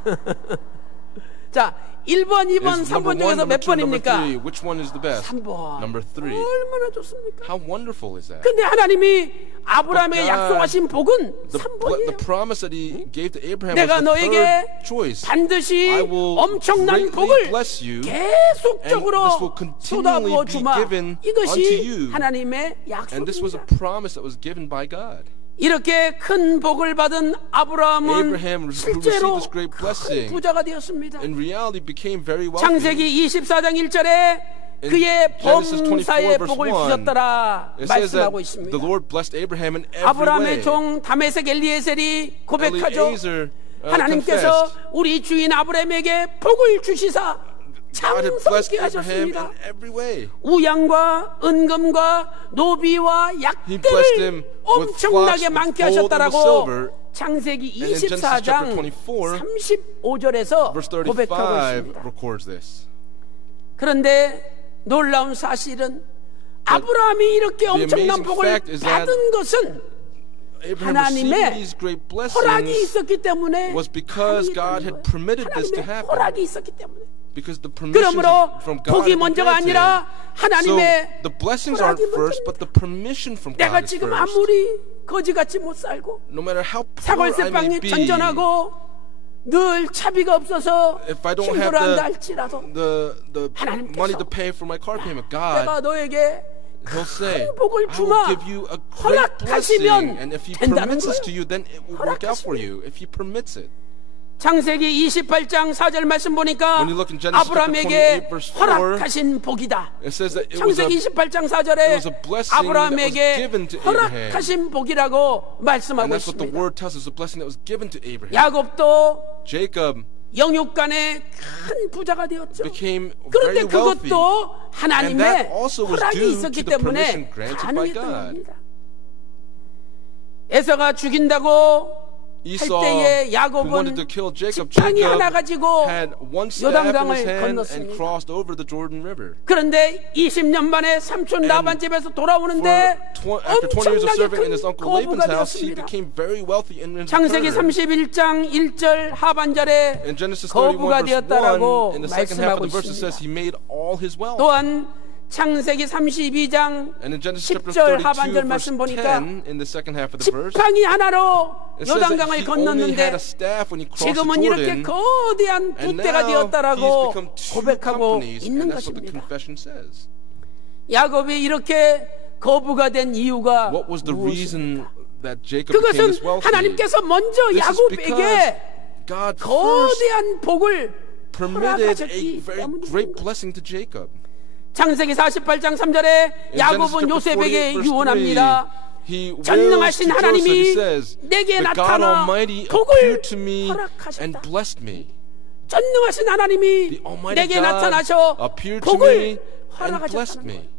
자, 1번, 2번, Is number 3번 1, 중에서 number 몇 2, number 번입니까? 3? Which one is the best? 3번. Number 3. 얼마나 좋습니까? How wonderful is that? 근데 하나님이 아브라함에게 But God, 약속하신 복은 The 3번이에요. promise that He gave to Abraham 내가 was the 너에게 third choice. 반드시 I will 엄청난 greatly 복을 bless you, 계속적으로 and this will continually 쏟아부어 be 주마. given unto 이것이 you. 하나님의 And this was a 약속입니다. promise that was given by God. 이렇게 큰 복을 받은 아브라함은 Abraham who 실제로 received this great 큰 blessing 부자가 되었습니다. in reality became very wealthy. 창세기 24장 1절에 그의 범사에 복을 주셨더라 It says that 말씀하고 the 있습니다. Lord blessed Abraham in every way. 아브라함의 종 다메섹 엘리에셀이 고백하죠. Eliezer, 하나님께서 confessed, 우리 주인 아브라함에게 복을 주시사 참 God had blessed 성게 Abraham 하셨습니다. in every way. 우양과 은금과 노비와 He blessed him 약들을 with 엄청나게 flocks, 많게 with gold and with silver. 하셨다라고 창세기 And in Genesis chapter 24장 24, 35절에서 verse 고백하고 35 있습니다. records this. 그런데 놀라운 사실은 아브라함이 이렇게 엄청난 amazing 복을 fact is that 받은 것은 Abraham receiving 하나님의 these great 허락이 blessings 있었기 때문에 was because 가능했다는 God had 거예요. permitted this to 하나님의 happen. 허락이 있었기 때문에. Because the permission 그러므로 from God 복이 had been 먼저가 granted. 아니라 So 하나님의 the blessings aren't 허락이 first, 먼저입니다. but the permission from 내가 God is 지금 first. 아무리 거지같이 못 살고 No matter how poor I 사골세빵이 may be, 전전하고 늘 차비가 없어서 if I don't have 힘들어한다 할지라도 the 하나님께서 money to pay for my car payment, God, 내가 너에게 He'll say, 큰 복을 I will 주마 give you a great blessing, 허락하시면 and if He 된다는 permits this 거예요. to you, then it will work out for 허락하시면. you. If He permits it. 창세기 28장 4절 말씀 보니까 When you look in Genesis chapter 28 아브라함에게 verse 4, 허락하신 복이다. It says that it was 창세기 28장 4절에 it was a blessing that was 아브라함에게 given to Abraham. 허락하신 복이라고 And 말씀하고 that's what the 있습니다. word tells us, a blessing that was given to Abraham. 야곱도 Jacob 영육간에 큰 부자가 되었죠. became 그런데 very wealthy. 그것도 And 하나님의 that also was 허락이 due 있었기 to the 때문에 permission granted by 가능했던 God. 겁니다. 에서가 죽인다고 할 Esau, 때에 who wanted 야곱은 to kill Jacob, 지팡이 Jacob 하나 가지고 had one staff in 요단강을 his hand and 건넜습니다. crossed over the Jordan River. 그런데 20년 만에 삼촌 라반 집에서 돌아오는데 After 20 years of 엄청나게 serving in his 큰 uncle Laban's 거부가 house, he 되었습니다. became very wealthy in his 창세기 return. 31장 1절 하반절에 In Genesis 거부가 31 verse 1, 되었다라고 in the second half 말씀하고 of the verse, it says 있습니다. he made all his wealth. 또한 창세기 32장 And in Genesis chapter 10절 32 하반절 verse 말씀 보니까 10, in the second half of the verse, 지팡이 하나로 it says that 요단강을 he only 건넜는데 had a staff when he crossed the 지금은 이렇게 Jordan. 거대한 And 붓대가 now 되었다라고 he's become two 고백하고 companies, 있는 and that's what the 것입니다. confession says. 야곱이 이렇게 거부가 된 이유가 What was the reason 무엇입니까? that Jacob became 그것은 this wealthy? 하나님께서 먼저 This is 야곱에게 because God first 거대한 복을 permitted a 허락하셨기 very 때문입니다. great blessing to Jacob. 창세기 48장 3절에 In 야곱은 Genesis chapter 48 요셉에게 verse 3, 유언합니다. he wills 전능하신 to Joseph, 하나님이 he says, 내게 the God 나타나 Almighty 복을 appeared to me 허락하셨다. and blessed me. 전능하신 하나님이 The Almighty 내게 God 나타나셔 appeared to me 복을 and blessed 허락하셨다는 me. 거예요.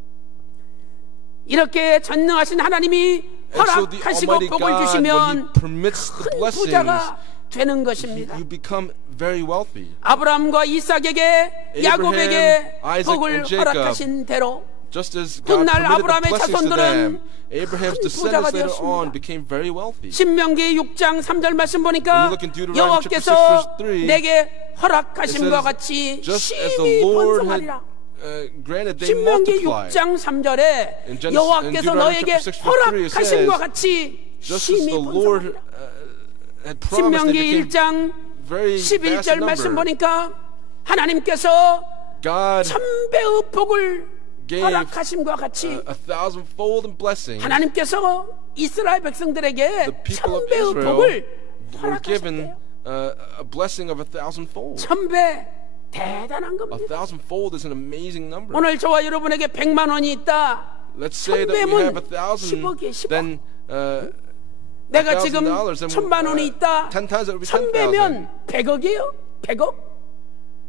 이렇게 전능하신 하나님이 And so the 허락하시고 Almighty 복을 God, when 주시면 He permits the 큰 blessings, 부자가 되는 것입니다. you become very wealthy. 아브라함과 이삭에게 야곱에게 Isaac, 복을 and Jacob, 허락하신 대로 Just as God 훗날 permitted the 아브라함의 blessings to 자손들은 them, Abraham's 큰 부자가 descendants later 되었습니다. on became very wealthy. 신명기 6장 3절 말씀 When 보니까 you look in Deuteronomy 여호와께서 chapter 6, verse 3, 내게 It 허락하심과 says, 같이 just as the 심히 Lord 번성하리라. had granted, they 신명기 multiplied. 6장 3절에 In Genesis- 여호와께서 in 너에게 Deuteronomy chapter 6, verse 3, it 허락하심과 says, 같이 Just as 심히 the Lord 번성하리라. had promised, they 신명기 became 1장 very vast 11절 in 말씀 number. 보니까 하나님께서 God 1000배의 복을 gave 허락하심과 같이 1,000-fold in blessing. 하나님께서 이스라엘 백성들에게 The people of 1000배의 Israel 복을 were given 허락하셨대요. a blessing of 1,000-fold. 1000배 대단한 겁니다. 1,000-fold is an amazing number. 오늘 저와 여러분에게 100만 원이 있다. Let's say that we have 1000배면 10억이에요. 10억. then 내가 지금 $1,000, 1000만 원이 있다. 10 times that would be 1000배면 100억이에요? 100억?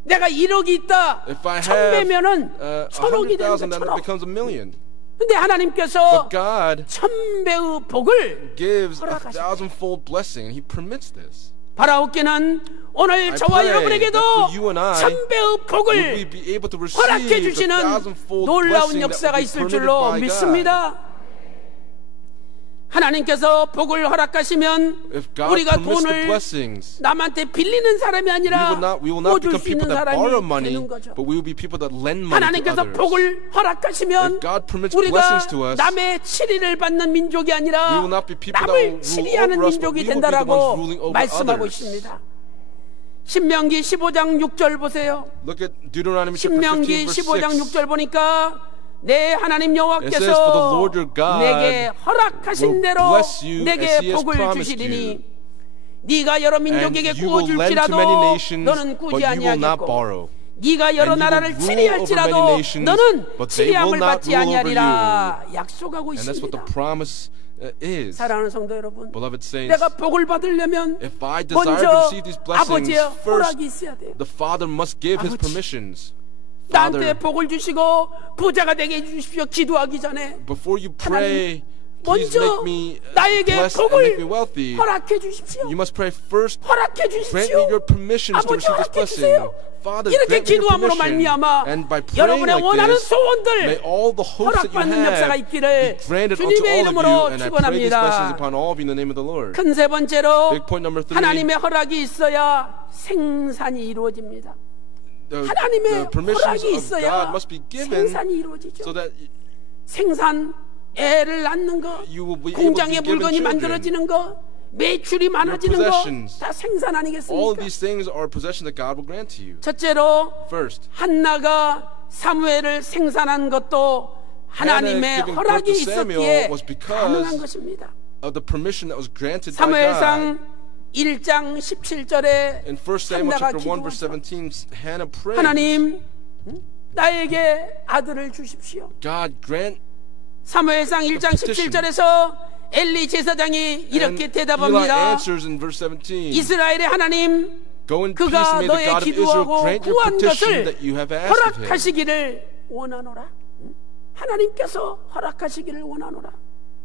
내가 1억이 있다. If I have 1000배면은 1000억이 100,000, 되는 then it 거야. becomes a million. 근데 하나님께서 But God 1000배의 복을 gives 허락하셨다. 1,000-fold blessing, and He permits this. 바라옵기는 오늘 I 저와 pray 여러분에게도 that for you and I, 1000배의 Would we 복을 be able to receive 허락해 the 주시는 1,000-fold 놀라운 blessing that 역사가 will be 있을 permitted 줄로 by God? 믿습니다. 하나님께서 복을 허락하시면 If God 우리가 permits the 돈을 blessings, 남한테 빌리는 사람이 아니라 we will not 꿔줄 become 수 people 있는 that 사람이 borrow money, 되는 거죠. but we will be people that lend money to 하나님께서 others. 복을 허락하시면 If God permits 우리가 blessings to us, 남의 치리를 받는 민족이 we 아니라 will not be people that will 남을 rule 치리하는 over us, but 민족이 we will be the ones 된다라고 ruling over 말씀하고 others. 있습니다. 신명기 15장 6절 보세요. Look at Deuteronomy chapter 15, 신명기 verse 15장 6. 6절 보니까 내 하나님 It says, "For the 여호와께서 Lord your God 내게 허락하신 will 대로 bless you as 내게 he has 복을 promised 주시리니 네가 여러 민족에게 and you will lend to 구워줄지라도 many nations, 너는 but 꾸지 you will not 아니하겠고 borrow. 네가 여러 And you will 나라를 rule 치리할지라도 over many nations, 너는 but they will 치리함을 not 받지 rule over 아니하리라 약속하고 And that's what the 있습니다. promise is. 사랑하는 성도 여러분, Beloved saints, 내가 복을 받으려면 if I desire to 먼저 receive these blessings, 아버지의 first 허락이 있어야 돼요. the Father must give his 아버지, permissions. 나한테 Father, 복을 주시고 부자가 되게 해주십시오. 기도하기 전에 before you pray, please 먼저 make me 나에게 blessed and make me 복을 wealthy. 허락해 주십시오. You must pray first. 허락해 Grant 주십시오. me your permissions to 아버지 receive this 허락해 blessing. 주세요. Father, 이렇게 grant me your 기도함으로 permission. 말미암아 And by praying 여러분의 like 원하는 this, may 소원들 all the hopes that you 허락받는 역사가 have 있기를 be granted unto 주님의 all of 이름으로 you. And I pray these blessings 축원합니다. upon all of you in the name of the Lord. 큰 세 번째로 Big point number 3. 하나님의 허락이 있어야 생산이 이루어집니다. The 하나님의 permissions 허락이 of 있어야 God must be given 생산이 이루어지죠. so that 생산, 애를 낳는 거, you will be able to 공장에 be given 물건이 children. 만들어지는 거, 매출이 많아지는 거 다 생산 All of 아니겠습니까? these things are possession that God will grant to you. 첫째로 First, 한나가 사무엘을 생산한 것도 하나님의 giving 허락이 birth to Samuel 있었기에 was because 가능한 것입니다. of the permission that was granted by God. 사무엘상 1장 17절에 In 1 Samuel 한나가 chapter 1 verse 기도하죠. 17, Hannah prayed, 하나님 나에게 아들을 주십시오. God grant. 사무엘상 1장 17절에서 엘리 제사장이 이렇게 And Eli 대답합니다. answers in verse 17, 이스라엘의 하나님 Go in peace, 그가 may the 너의 God of Israel 기도하고 grant your 구한 petition 것을 that you have asked of him. 허락하시기를 원하노라. 하나님께서 허락하시기를 원하노라.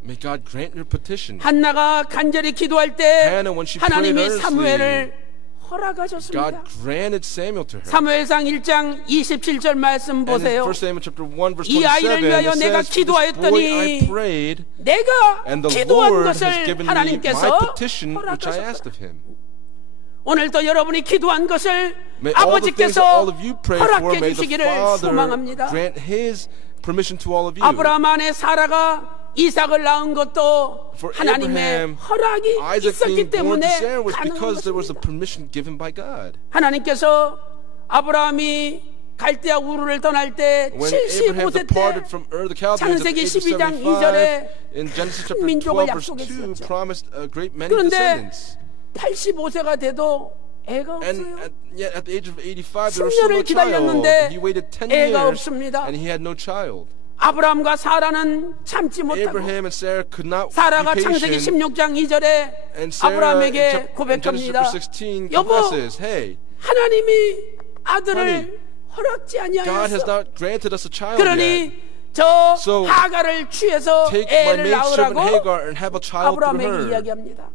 May God grant your petition. 한나가 간절히 기도할 때 Hannah, when she prayed 하나님이 earnestly, 사무엘을 God 허락하셨습니다. granted Samuel to her. 사무엘상 1장 27절 말씀 And in 보세요. 1 Samuel chapter 1 verse 이 아이를 27, 위하여 it 내가 says, For this boy I 기도하였더니 prayed, 내가 and the 기도한 Lord has 것을 given me 하나님께서 my petition which I 허락하셨다. asked of him. 오늘도 여러분이 기도한 것을 May all the things that all 아버지께서 of you pray for, 허락해 may the 주시기를 Father 소망합니다. grant his permission to all of you. 아브라함 안에 사라가 이삭을 낳은 것도 For 하나님의 Abraham, 허락이 Isaac being 있었기 born to 때문에 Sarah was 가능한 because there was a 것입니다. permission given by God. 하나님께서 아브라함이 갈대아 우르를 떠날 때 When Abraham 75세 departed 때 from Ur the Chaldeans at the 창세기 age of 12장 75, 2절에 in Genesis chapter 민족을 12 verse 2 약속했었죠. promised a great many 그런데 descendants. 85세가 돼도 애가 And 없어요. yet at the age of 85 there was still 10년을 no child. 기다렸는데 He waited 10 애가 years 없습니다. and he had no child. 아브라함과 사라는 참지 못하고 Abraham and Sarah could not 사라가 be 창세기 patient. 16장 2절에 And Sarah 아브라함에게 in Genesis 고백합니다. chapter 16 여보, confesses, hey, 하나님이 아들을 Honey, 허락지 God has 아니하였어. not granted us a child yet. 그러니 저 So, 하가를 취해서 Take my 애를 maidservant 낳으라고 Hagar and have a child through 아브라함에게 her. 이야기합니다.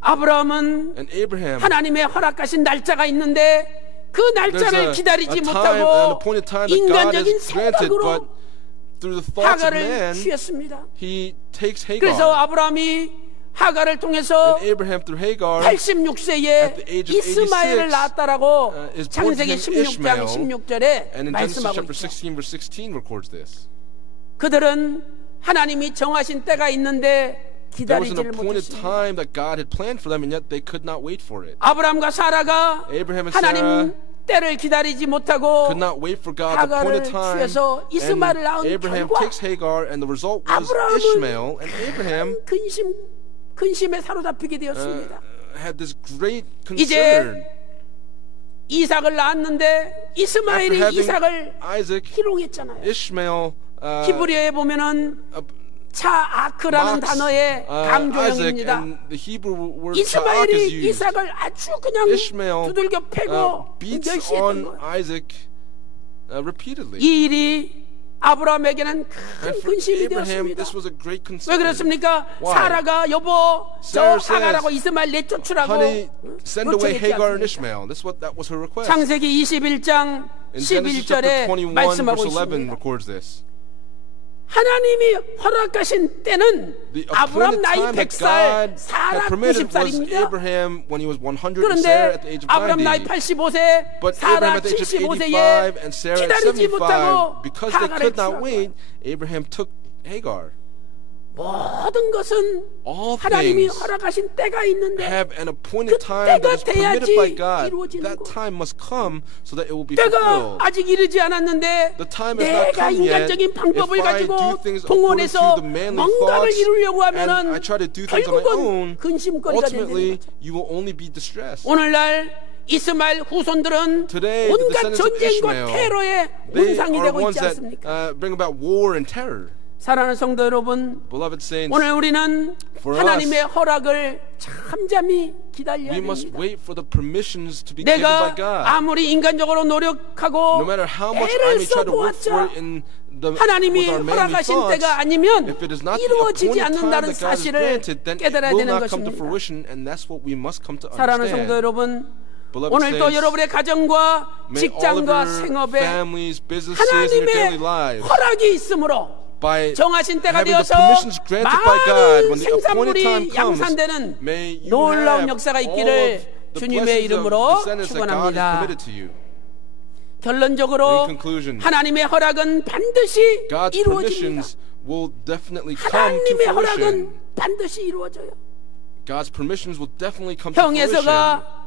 아브라함은 And Abraham, 하나님의 허락하신 날짜가 있는데 그 there's 날짜를 기다리지 an 못하고 appointed time that God 인간적인 has granted, but 생각으로 through the thoughts of 하가를 man, 취했습니다. he takes 그래서 Hagar. 아브라함이 하가를 통해서 And Abraham through Hagar, 86세에 at the age of 이스마엘을 86, 낳았다라고 is born to 창세기 him 16장 Ishmael, 16절에 and in Genesis 말씀하고 chapter 있죠. 16 verse 16 records this. 그들은 하나님이 정하신 때가 있는데 There was an 기다리지를 appointed 못했습니다. time that God had planned for them, and yet they could not wait for it. 아브라함과 사라가 Abraham and 하나님 Sarah 때를 기다리지 못하고 could not wait for God's 하가를 appointed time. 취해서 이스마엘을 낳은 And Abraham 결과 takes Hagar, and the result was 아브라함은 Ishmael. And Abraham 근심에 사로잡히게 되었습니다. had this great 이제 concern. 이삭을 낳았는데 After 이스마엘이 having 이삭을 Isaac, 희롱했잖아요. Ishmael 히브리어에 보면은 차 아크라는 mocks 단어의 Isaac, 강조형입니다. and the Hebrew word cha'ak is 이스마엘이 used. 이삭을 아주 그냥 Ishmael 두들겨 패고 beats 멸시했던 on 거예요. Isaac repeatedly. 이 일이 아브라함에게는 큰 And for 근심이 Abraham, 되었습니다. this was a great 왜 concern. 그렇습니까? Why? 사라가 여보 저 Sarah says, 하가라고 이스마엘 내쫓으라고 Honey, send away 요청했지 Hagar and 않습니까? Ishmael. That was her request. 창세기 21장 In Genesis chapter 11절에 21 말씀하고 verse 11 있습니다. records this. 하나님이 허락하신 때는 The 아브라함 appointed 나이 time that 100살, God 사라 had permitted was 90살입니다. Abraham when he was 100 and Sarah at the 그런데 age of 아브라함 나이 90. 85세, But 사라 Abraham at the age of 75세에 85 and Sarah at 기다리지 75, 못하고 because they 하가를 could not 취한 wait, 거예요. Abraham took Hagar. 모든 것은 All 하나님이 things 허락하신 때가 있는데 have an appointed 그 time that is 때가 permitted by 돼야지 God. 이루어지는 That 거. time must come so that it will be 때가 fulfilled. 아직 이르지 않았는데 The time has not 내가 come yet. 인간적인 방법을 If I 가지고 do things according 동원해서 to the manly 뭔가를 thoughts 이루려고 and I 하면은 try to do things on my 결국은 own, 근심거리가 되는 ultimately 거죠. you will only be distressed. 오늘날 이스마엘 후손들은 Today, the 온갖 descendants of 전쟁과 Ishmael, 테러의 They 문상이 are 되고 ones 있지 that 않습니까? bring about war and terror. 사랑하는 성도 여러분, Beloved saints, 오늘 우리는 for 하나님의 us, 허락을 잠잠히 기다려야 we must 됩니다. wait for the permissions to be given by 내가 God. 아무리 인간적으로 노력하고 No matter how much I 애를 may try to work for 써보았자 it in the, 하나님이 with our manly 허락하신 thoughts, 때가 아니면 if it is not the 이루어지지 appointed time 않는다는 that God has 사실을 granted, then it 깨달아야 will 되는 not come to 것입니다. fruition, and that's what we must come to 사랑하는 성도 understand. 여러분, Beloved 오늘도 saints, 여러분의 가정과 may all of 직장과 your 생업에 families, businesses, and your daily 하나님의 lives, 허락이 있으므로 by 정하신 때가 having the 되어서 permissions granted by God, 많은 when the appointed time 생산물이 comes, 양산되는 may you 놀라운 have 역사가 all 있기를 of the 주님의 blessings of 이름으로 descendants that God has 축원합니다. permitted to you. 결론적으로 In conclusion, 하나님의 허락은 반드시 God's 이루어집니다. permissions will definitely come to 하나님의 허락은 fruition. 반드시 이루어져요. God's permissions will definitely come to 형 fruition. 에서가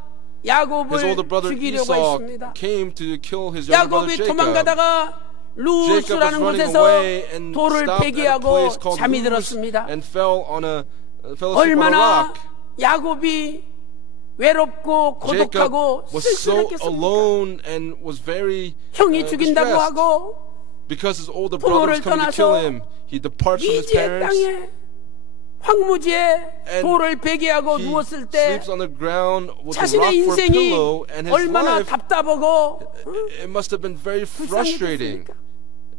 His older 야곱을 brother 죽이려고 Esau 했습니다. came to kill his younger brother 야곱이 Jacob. 도망가다가 Jacob was 루스라는 running 곳에서 away and 돌을 stopped at a 베개하고 place called 잠이 Luz 들었습니다. and fell asleep on a 얼마나 rock. 야곱이 외롭고 Jacob 고독하고 was so 쓸쓸했겠습니까? alone and was very 형이 죽인다고 distressed. 하고 Because his older brother was 부모를 coming to kill 떠나서 him. He departs from his 미지의 parents. 땅에 황무지에 And 돌을 베개하고 He 누웠을 때 sleeps on the ground with a rock 자신의 for a 인생이 pillow, and his 얼마나 life, 답답하고 it must have been very frustrating. 불쌍했겠습니까?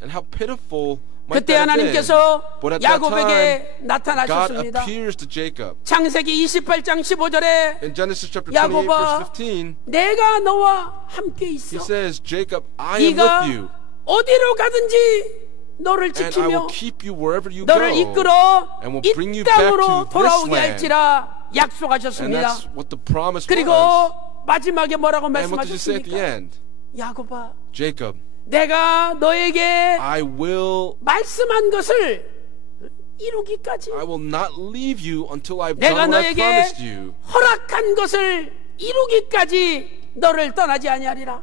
And how pitiful might 그때 that have been. 하나님께서 But at that 야곱에게 time, God 나타나셨습니다. appears to Jacob. 창세기 28장 15절에 In Genesis chapter 28, 야곱아, verse 15, 내가 너와 함께 he 있어. says, Jacob, I am 네가 with you, 어디로 가든지 너를 and I 지키며 will keep you wherever you go. 너를 이끌어 and will 이 bring you back 땅으로 to this 돌아오게 land. 할지라 And 약속하셨습니다. that's what the promise 그리고 was. 마지막에 뭐라고 And what did he say at the 말씀하셨습니까? end? 야곱아, Jacob, 내가 너에게 I will 말씀한 것을 이루기까지 I will not leave you until I've done 내가 what I 너에게 promised you. 허락한 것을 이루기까지 너를 떠나지 아니하리라.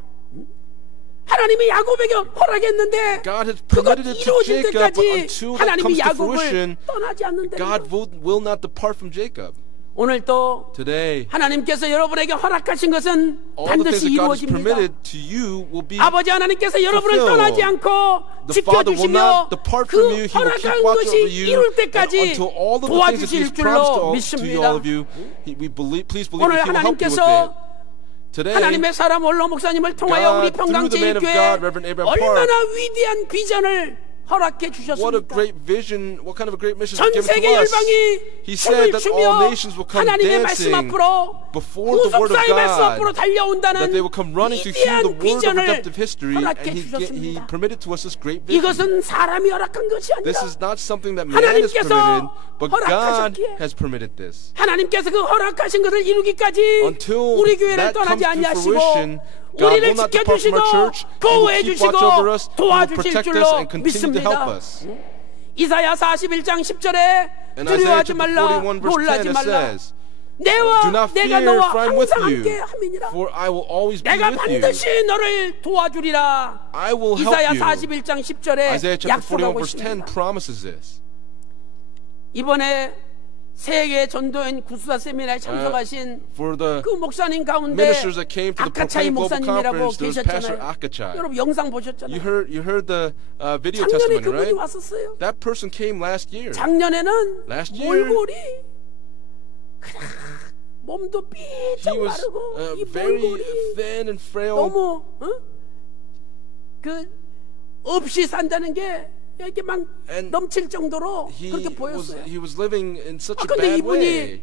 하나님이 야곱에게 허락했는데 God has 그것 permitted it to 이루어질 Jacob, but 때까지 until that 하나님이 comes to 야곱을 fruition, 떠나지 않는다는 God 거예요. will not depart from Jacob. 오늘 또 Today, 하나님께서 여러분에게 허락하신 것은 all the 반드시 things that God has 이루어집니다. permitted to you will be 아버지 하나님께서 여러분을 fulfilled. 떠나지 않고 The Father will 지켜주시며 not depart from you. 그 He will keep 허락한 watch 것이 over you 이룰 and 때까지 until all of the things that He 도와주실 has promised 줄로 to 믿습니다. all of you. We believe, please believe 오늘 that He will help you with it. 하나님께서 Today, 하나님의 사람 원로 목사님을 통하여 우리 God, through the man of 평강제일교회 God, Reverend Abraham 얼마나 Park, 위대한 비전을 허락해 what a 주셨습니까? great vision, what kind of a great mission 전 He's 세계 given to us. 열방이 He 춤을 said that all 추며 nations will come 하나님의 말씀 dancing 앞으로 before the word of 구속사의 말씀 God, 앞으로 달려온다는 that they will come running to hear 위대한 the word of 비전을 redemptive history, and 허락해 He 주셨습니다. permitted to us this great vision. 이것은 사람이 허락한 것이 아니라 This is not something that man has 하나님께서 permitted, but God 허락하셨기에 has permitted this. 하나님께서 그 허락하신 것을 이루기까지 Until 우리 교회를 that comes 떠나지 to 아니하시고 fruition, God 우리를 will not depart from 지켜주시고 our church. He will 보호해 keep 주시고 watch over us. He will 도와주실 protect us 줄로 and continue to help 믿습니다. us. 이사야 41장 10절에 In 두려워하지 Isaiah 말라 41 verse 10 놀라지 it 말라 says, 내와 Do not 내가 fear, 너와 for I am with 항상 you, 함께 함이니라 for I will always be 내가 with you. 반드시 너를 도와주리라 I will help 이사야 you. 41장 10절에 Isaiah chapter 41 약속하고 verse 10 있습니다. promises this. 이번에 세계 전도연 구수사 세미나에 참석하신 For the 그 목사님 가운데 ministers that came to the 아카차이 Proclaim Global 목사님이라고 Conference, there was Pastor 계셨잖아요. Akachai. 여러분 영상 보셨잖아요. You heard the video 작년에 testimony, 그분이 right? 왔었어요. That person came last year. 작년에는 Last year, 몰골이 그냥 몸도 He 삐쩍 was 마르고 이 very 몰골이 thin and frail. 너무 그 없이 산다는 게 이렇게 막 And 넘칠 정도로 그렇게 He 보였어요. was living in such a 근데 bad 이분이 way.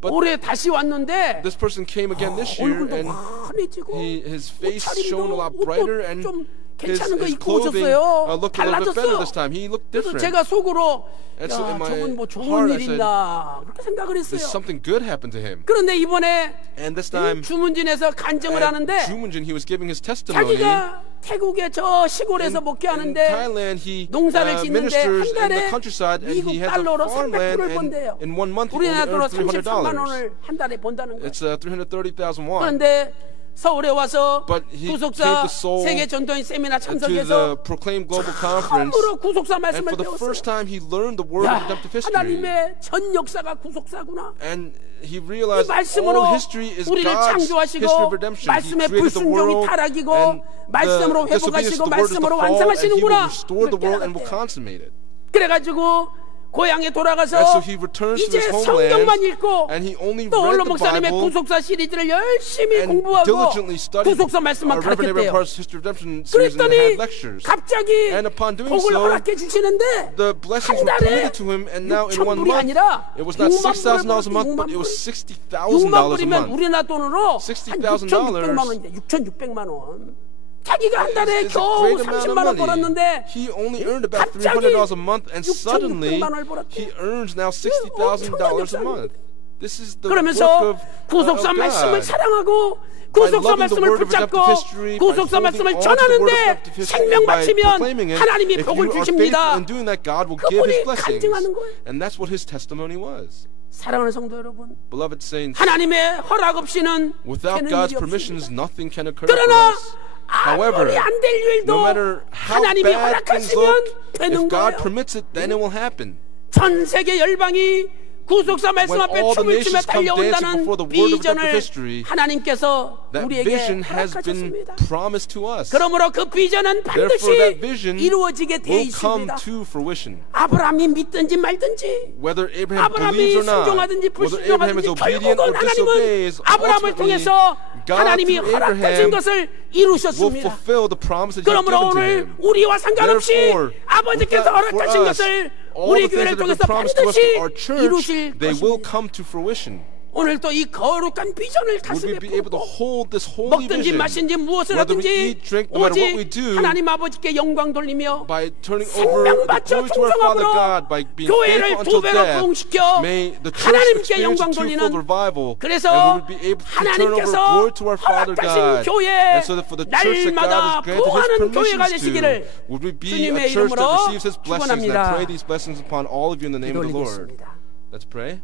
But 올해 다시 왔는데 this person came again this year, 얼굴도 and 환해지고 his face shone a lot 옷차림도 brighter, and 좀 his 괜찮은 거 입고 clothing 오셨어요. looked a little bit better this 달라졌어. time. He looked 그래서 different. 제가 속으로 And so 야, in my 저분 뭐 좋은 heart, I 일 said, 있나 그렇게 생각을 There's 했어요. something good happened to him. 그런데 이번에 And this time, 주문진에서 간증을 at 하는데 Jumunjin, he was giving his testimony. 자기가 태국의 저 시골에서 목회하는데 Thailand, he 농사를 짓는데 ministers 한 달에 in the countryside, and 미국 he has a 달러로 farmland, 300불을 번대요. and in 1 month he 우리나라 only 돈으로 earns $33만 $300. 원을 한 달에 번다는 거예요. It's 330,000 won. 그런데 서울에 와서 But he 구속사 came to Seoul 세계 전도인 세미나 to the 참석해서 Proclaim Global Conference, 처음으로 구속사 and 말씀을 for the 배웠어요. first time he learned the word of 야, redemptive history. 하나님의 전 역사가 구속사구나. And he 이 realized 말씀으로 all history is 우리를 God's 창조하시고 history of redemption. He 말씀의 created the 불순종이 world, 타락이고 and 말씀으로 the disobedience 회복하시고 to the word is the 말씀으로 fall, and he will 완성하시는구나. restore the world and will 깨달았대요. consummate it. 그래가지고 고향에 And 돌아가서 so he returns to 이제 his 성경만 homeland, 읽고 and he only 또 read 올로 the 목사님의 Bible 구속사 시리즈를 열심히 and 공부하고 diligently studied 구속사 말씀만 Reverend Abraham 가르쳤대요. Parr's History of Redemption series and 그랬더니 had lectures. 갑자기 And upon doing 복을 so, 허락해 주시는데 the blessings 한 were 달에 permitted to him, and now in 1 6,000불이 month, 아니라 it was not 6만 $6,000 a month, but 6만 it was 불. $60,000 6만 a 불이면 month. 우리나라 돈으로 한 $60,000 6,600만 원인데 6,600만 원. 자기가 한 달에 It's a 겨우 great amount of 30만 원 money. 벌었는데 He only earned about 갑자기 $300 a month, and suddenly 6,600만 원을 벌었대. he earns now $60,000 a month. This is the work 그러면서 of 구속사 말씀을 God. 사랑하고 By 구속사 loving the 말씀을 word of 붙잡고 redemptive history, by 구속사 holding 말씀을 on to the word of 전하는데 redemptive history, 생명 by 바치면 proclaiming it, 하나님이 if 복을 you are faithful 주십니다. in doing that, God will give 그분이 His blessings. 간증하는 거예요. And that's what his testimony was. 사랑하는 성도 여러분, Beloved saints, 하나님의 허락 없이는 without 되는 God's 일이 permissions, 없습니다. nothing can occur for 그러나 us. However, 아무리 안 될 일도 no matter how 하나님이 bad things look, 허락하시면 되는 if God 거예요. permits it, then it will happen. 전 세계 열방이 구속사 말씀 When 앞에 all the 춤을 추며 nations come dancing 달려온다는 before the word of 비전을 redemptive history, 하나님께서 that 우리에게 vision has been 허락하셨습니다. promised to us. 그러므로 그 비전은 Therefore, 반드시 that vision 이루어지게 돼 will come 있습니다. to fruition. 아브라함이 믿든지 말든지, Whether Abraham 아브라함이 believes or not, 순종하든지 whether Abraham is 불순종하든지 obedient or 결국은 하나님은 disobeys, 아브라함을 ultimately, 통해서 God 하나님이 through 허락하신 Abraham 것을 will 이루셨습니다. fulfill the promise that He has 그러므로 given to 오늘 him. 우리와 상관없이 Therefore, 아버지께서 for 허락하신 us, 것을 all 우리 the things 교회를 that have been 통해서 promised to us 반드시 to our church, 이루실 they will 것입니다. come to fruition. 오늘 또 이 거룩한 비전을 Will 가슴에 we be able to 품고 hold this holy 먹든지 vision, 마신지 무엇을 whether we 하든지 eat, drink, no matter what we 오직 do, 하나님 아버지께 영광 돌리며 by turning over 생명 the 바쳐 glory to our Father 충성함으로 God, by being 교회를 faithful 두 until 배로 death, 부흥시켜 may the church 하나님께 experience 영광 a twofold 돌리는, revival, 그래서 and we will be able to turn over 하나님께서 glory to our Father 허락하신 God, 교회 and so that for the church that God 날마다 has granted His 부흥하는 교회가 permissions 되시기를 to, would we be 주님의 a church that 이름으로 receives His blessings, and I 축원합니다. pray these blessings upon all of you in the name of the Lord. 기도드리겠습니다. Let's pray.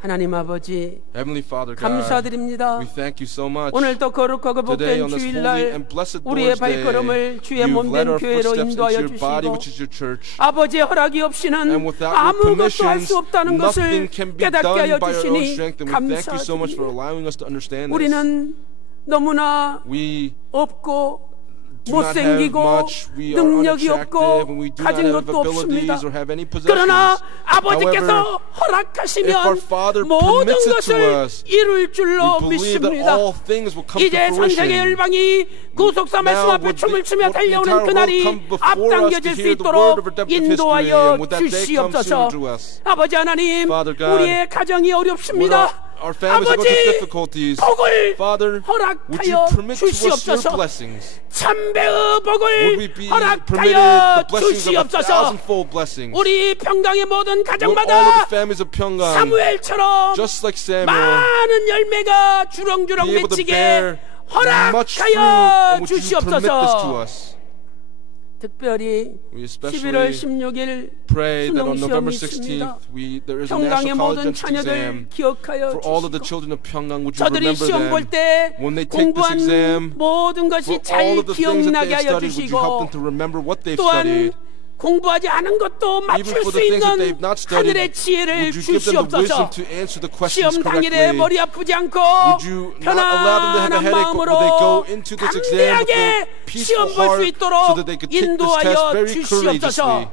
하나님 아버지 Heavenly Father God, 감사드립니다. we thank you so much. 오늘도 거룩하고 Today 복된 on this holy 주일날 and blessed 우리의 Lord's Day, 발걸음을 주의 you've 몸된 led our 교회로 footsteps into 인도하여 your body, 주시고 which is your church. 아버지의 허락이 And 없이는 without your 아무것도 할 permissions, 수 없다는 nothing 것을 can be 깨닫게 done 하여 by our own 주시니 strength. And we thank you so much for 감사드립니다. allowing us to understand this. 우리는 너무나 We 없고 do not have 못생기고 much. We are 능력이 unattractive, 없고 and we do not 가진 have 것도 없습니다. abilities or have any 그러나 possessions. 아버지께서 However, if our 허락하시면 Father 모든 permits it to 것을 us, 이룰 줄로 we believe that 믿습니다. all things will come to 이제 전 세계 fruition. 열방이 구속사 말씀 Now 앞에 would 춤을 추며 the 달려오는 entire world 그날이 come before us to 앞당겨질 수 hear the word 있도록 of redemptive history, 인도하여 and would that day come 주시옵소서. soon to us. 아버지 하나님, Father God, 우리의 가정이 어렵습니다. Our families are going through 아버지, difficulties. 복을 Father, would you 허락하여 permit to us your 주시옵소서. blessings? 참배의 Would 복을 we be permitted 허락하여 the blessings of a 주시옵소서. thousandfold blessings? 우리 평강의 모든 Would all of the 가정마다 families of Pyongyang, 사무엘처럼 just like Samuel, 많은 열매가 주렁주렁 be able to 맺히게 bear much fruit, 허락하여 and would you permit this to 주시옵소서. us? 특별히 We 11월 especially 16일 pray that 수능 on November 시험이 있습니다. 16th, there is a 평강의 national college 모든 entrance 자녀들 exam 기억하여 for all of the 주시고 children of Pyongyang. Would you 저들이 remember 시험 them 볼 때 when they take this 공부한 exam? 모든 For 것이 all 잘 of the things that 기억나게 they 하여 studied, would you help them 주시고 to remember what they've 또한 studied? 공부하지 않은 것도 Even 맞출 for 수 the things that 있는 they've not studied, 하늘의 지혜를 would you give them the wisdom 주시옵소서. to answer the questions 시험 당일에 correctly? 머리 아프지 않고 Would you not allow them to have a 편안한 headache, but will they go 마음으로 into this exam with 담대하게 a peaceful 시험 볼 수 heart so 있도록 that they could take this test 인도하여 very 주시옵소서. courageously?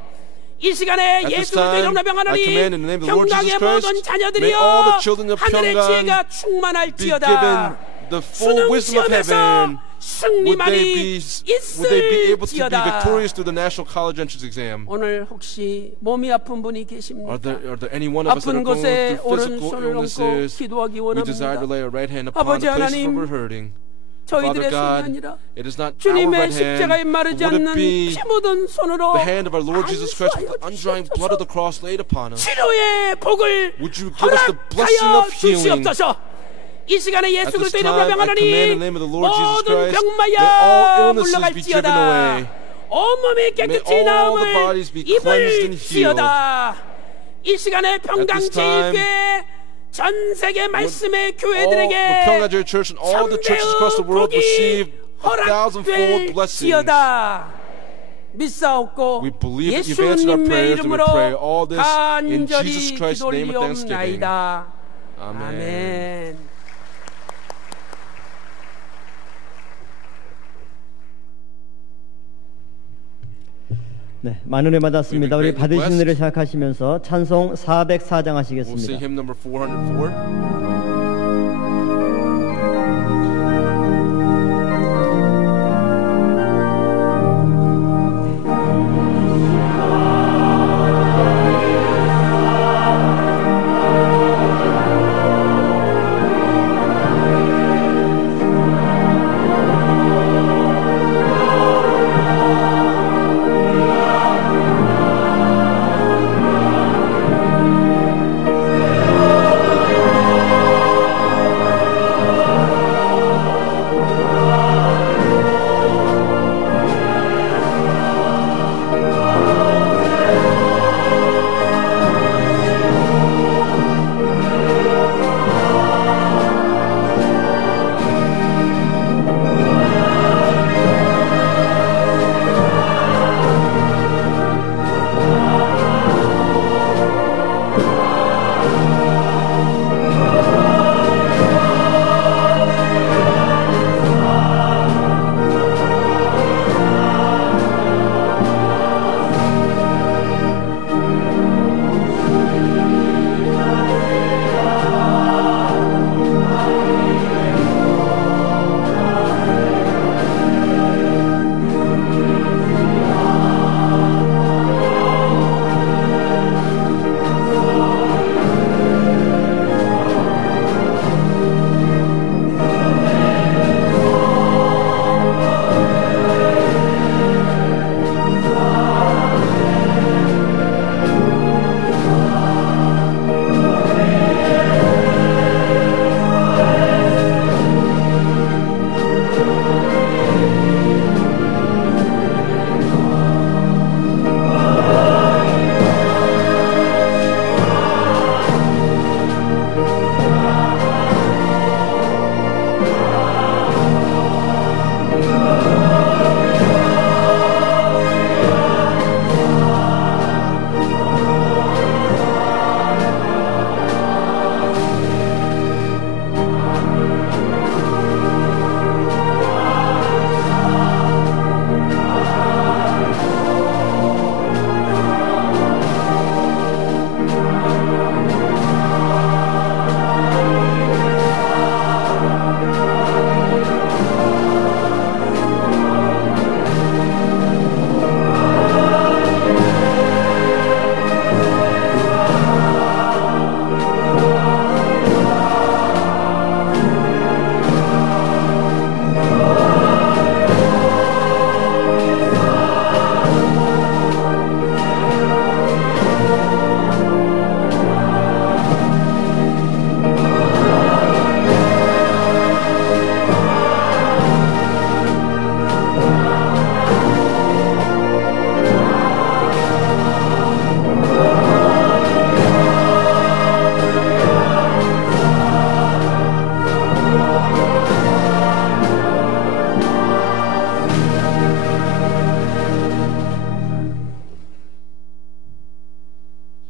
이 시간에 At this 예수 그리스도의 time, 이름으로 명하노니 I command in the name of the Lord 평강의 Jesus 모든 Christ, 자녀들이여 may all the children of 하늘의 Pyongyang 지혜가 be 충만할지어다. given the full 수능 wisdom of 시험에서 heaven. Would 승리만이 they be able to be 있을지어다. victorious through the National College Entrance Exam? 오늘 혹시 몸이 아픈 분이 계십니까? Are there any one of us that 아픈 are going 곳에 through physical 오른손을 얹고 illnesses? 기도하기 We desire to 원합니다. lay our right hand upon the 아버지 places where 하나님, we're hurting. Father 저희들의 손이 God, 아니라 it is not our 주님의 right 십자가에 hand, 마르지 but would 않는 it be 피 묻은 손으로 the hand of our Lord Jesus Christ with the undrying blood of the 안수하여 cross laid upon us? 치료의 복을 Would you give us the blessing 허락하여 of healing? 주시옵소서. 이 시간에 예수 At this 그리스도의 이름으로 time, I command in the 명하노니 name of the Lord Jesus 모든 Christ, may 병마야 all illnesses be driven 물러갈지어다. away. 온몸이 May 깨끗이 all the 나음을 bodies be cleansed and 입을지어다. 이 시간에 At this time, 평강제일교회 전 세계 말씀의 all the 교회들에게 Pyongyang Church and all the churches across the world receive a thousandfold blessings. 허락될지어다. 믿사옵고 We believe that you've answered our 예수님의 prayers, and we 이름으로 pray all this in 간절히 Jesus Christ's name of thanksgiving. 기도리옵나이다. Amen. 아멘. 네, 많은 은혜 받았습니다. 우리 We've been greatly 받으신 은혜를 생각하시면서 찬송 404장 We'll sing 하시겠습니다. hymn number 404.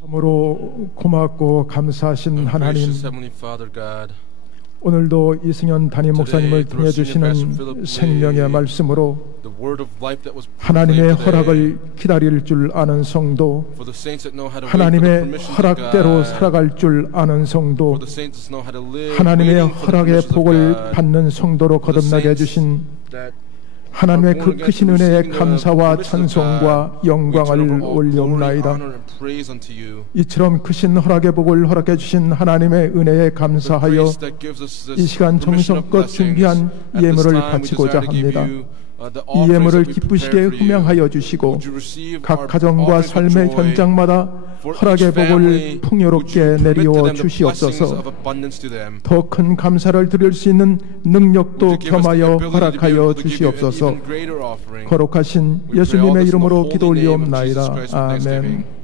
참으로 고맙고 감사하신 하나님, Gracious Heavenly Father God, 오늘도 이승현 담임 목사님을 통해 주시는 생명의 말씀으로 the word of life that was 하나님의 proclaimed 허락을 기다릴 줄 아는 성도, for the saints that know how to wait for the 하나님의 permission of 허락대로 God, 살아갈 줄 아는 성도, for the saints that know how to live 하나님의 waiting for the 허락의 permissions of 복을 God, 받는 성도로 for the 거듭나게 saints 해주신 that 하나님의 그 크신 은혜에 감사와 찬송과 영광을 올려옵나이다. 이처럼 크신 허락의 복을 허락해 주신 하나님의 은혜에 감사하여 이 시간 정성껏 준비한 예물을 바치고자 합니다. 이 예물을 기쁘시게 흠양하여 주시고 각 가정과 삶의 현장마다 허락의 복을 풍요롭게 내리워 주시옵소서. 더 큰 감사를 드릴 수 있는 능력도 겸하여 허락하여 주시옵소서. 거룩하신 예수님의 이름으로 기도 올리옵나이다. 아멘.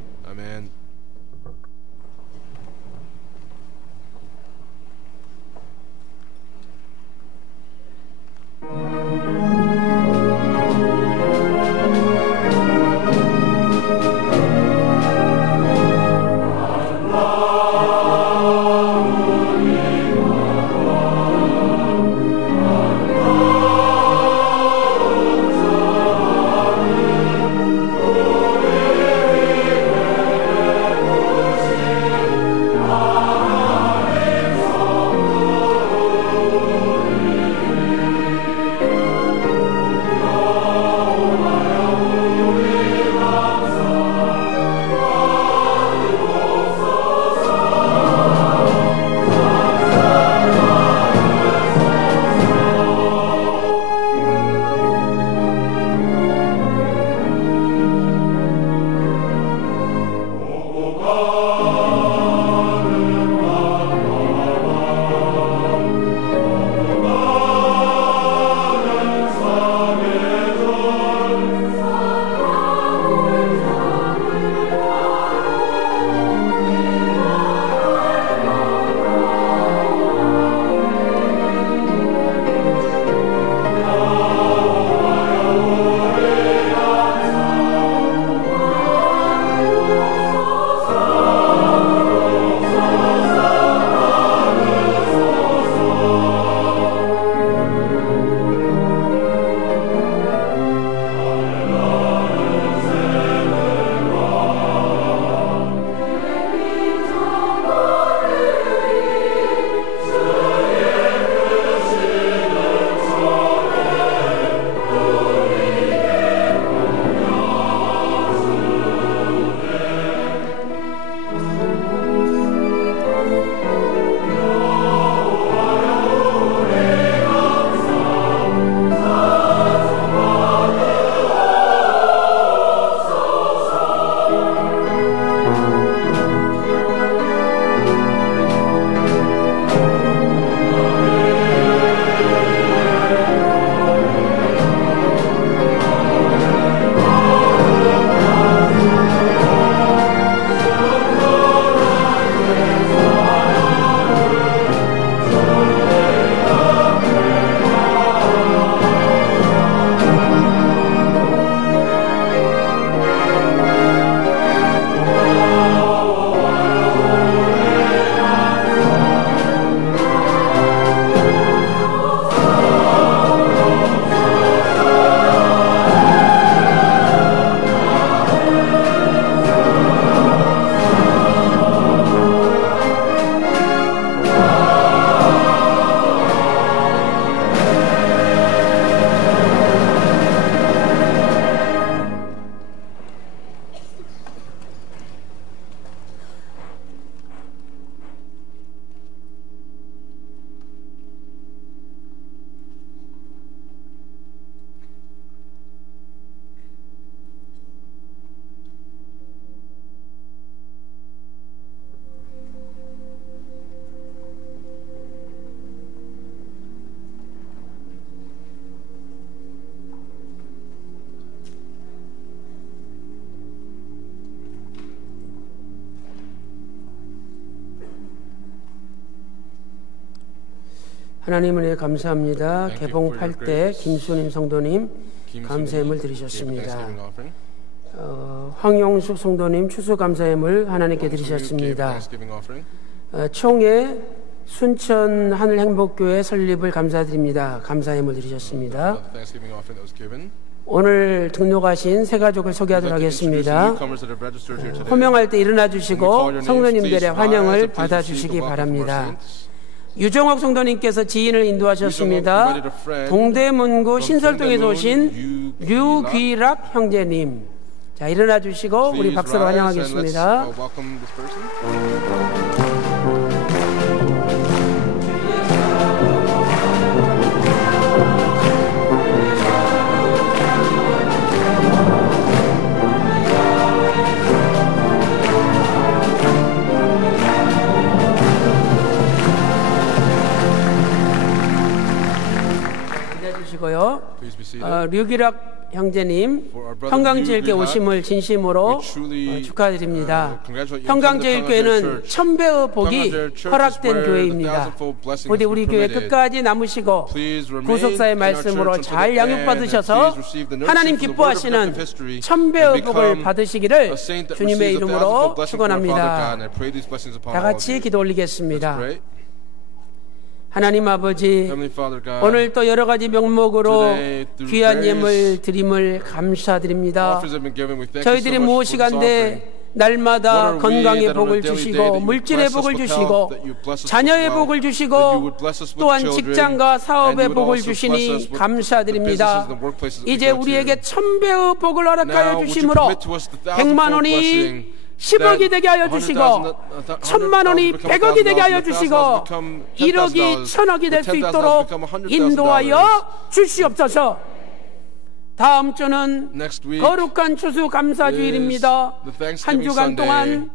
하나님 은혜 감사합니다. 개봉 8대 김수님 성도님 감사예물 드리셨습니다. 황용숙 성도님 추수 감사예물 하나님께 드리셨습니다. 총회 순천 하늘행복교회 설립을 감사드립니다. 감사예물 드리셨습니다. 오늘 등록하신 새 가족을 소개하도록 하겠습니다. 호명할 때 일어나 주시고 성도님들의 환영을 받아주시기 바랍니다. 유정옥 성도님께서 지인을 인도하셨습니다. 동대문구 신설동에서 오신 류귀락 형제님, 자 일어나 주시고 우리 박수로 환영하겠습니다. 류기락 형제님 평강제일교회 오심을 진심으로 축하드립니다. 평강제일교회는 1000배의 복이 허락된 교회입니다. 부디 우리 교회 끝까지 남으시고 구속사의 말씀으로 잘 양육받으셔서 하나님 기뻐하시는 1000배의 복을 받으시기를 주님의 이름으로 축원합니다. 다 같이 기도 올리겠습니다. 하나님 아버지, 오늘 또 여러 가지 명목으로 귀한 예물 드림을 감사드립니다. 저희들이 무엇이간데 날마다 건강의 복을 주시고 물질의 복을 주시고 자녀의 복을 주시고 또한 직장과 사업의 복을 주시니 감사드립니다. 이제 우리에게 1000배의 복을 허락하여 주심으로 100만 원이 10억이 되게 하여 주시고 1000만 원이 100억이 되게 하여 주시고 1억이 1000억이 될 수 있도록 인도하여 주시옵소서. 다음 주는 거룩한 추수감사주일입니다. 한 주간 동안